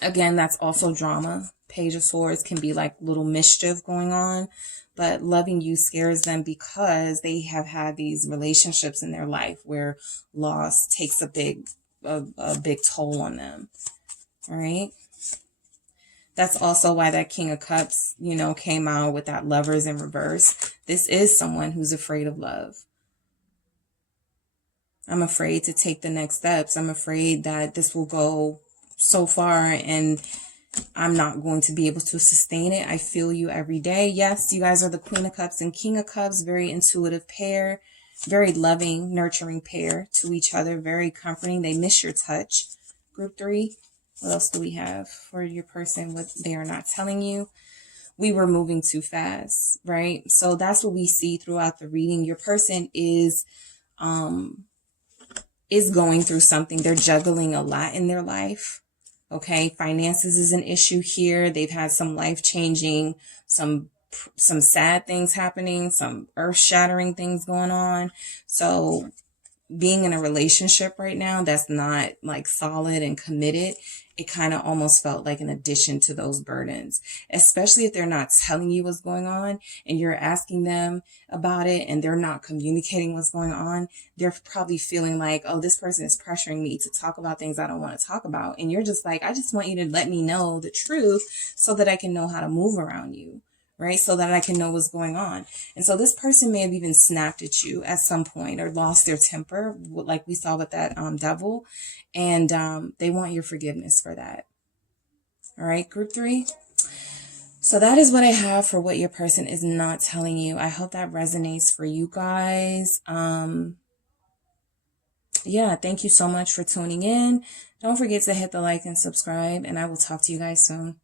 again, that's also drama. Page of Swords can be like little mischief going on, but loving you scares them because they have had these relationships in their life where loss takes a big toll on them. All right. That's also why that King of Cups, you know, came out with that Lovers in reverse. This is someone who's afraid of love. I'm afraid to take the next steps. I'm afraid that this will go so far and I'm not going to be able to sustain it. I feel you every day. Yes, you guys are the Queen of Cups and King of Cups. Very intuitive pair. Very loving, nurturing pair to each other. Very comforting. They miss your touch. Group 3. What else do we have for your person? What they are not telling you? We were moving too fast, right? So that's what we see throughout the reading. Your person is going through something. They're juggling a lot in their life. Okay, finances is an issue here. They've had some life-changing, some sad things happening, some earth-shattering things going on. So being in a relationship right now that's not like solid and committed, it kind of almost felt like an addition to those burdens, especially if they're not telling you what's going on and you're asking them about it and they're not communicating what's going on. They're probably feeling like, oh, this person is pressuring me to talk about things I don't want to talk about. And you're just like, I just want you to let me know the truth so that I can know how to move around you. Right? So that I can know what's going on. And so this person may have even snapped at you at some point or lost their temper, like we saw with that devil. And they want your forgiveness for that. All right, group 3. So that is what I have for what your person is not telling you. I hope that resonates for you guys. Yeah, thank you so much for tuning in. Don't forget to hit the like and subscribe, and I will talk to you guys soon.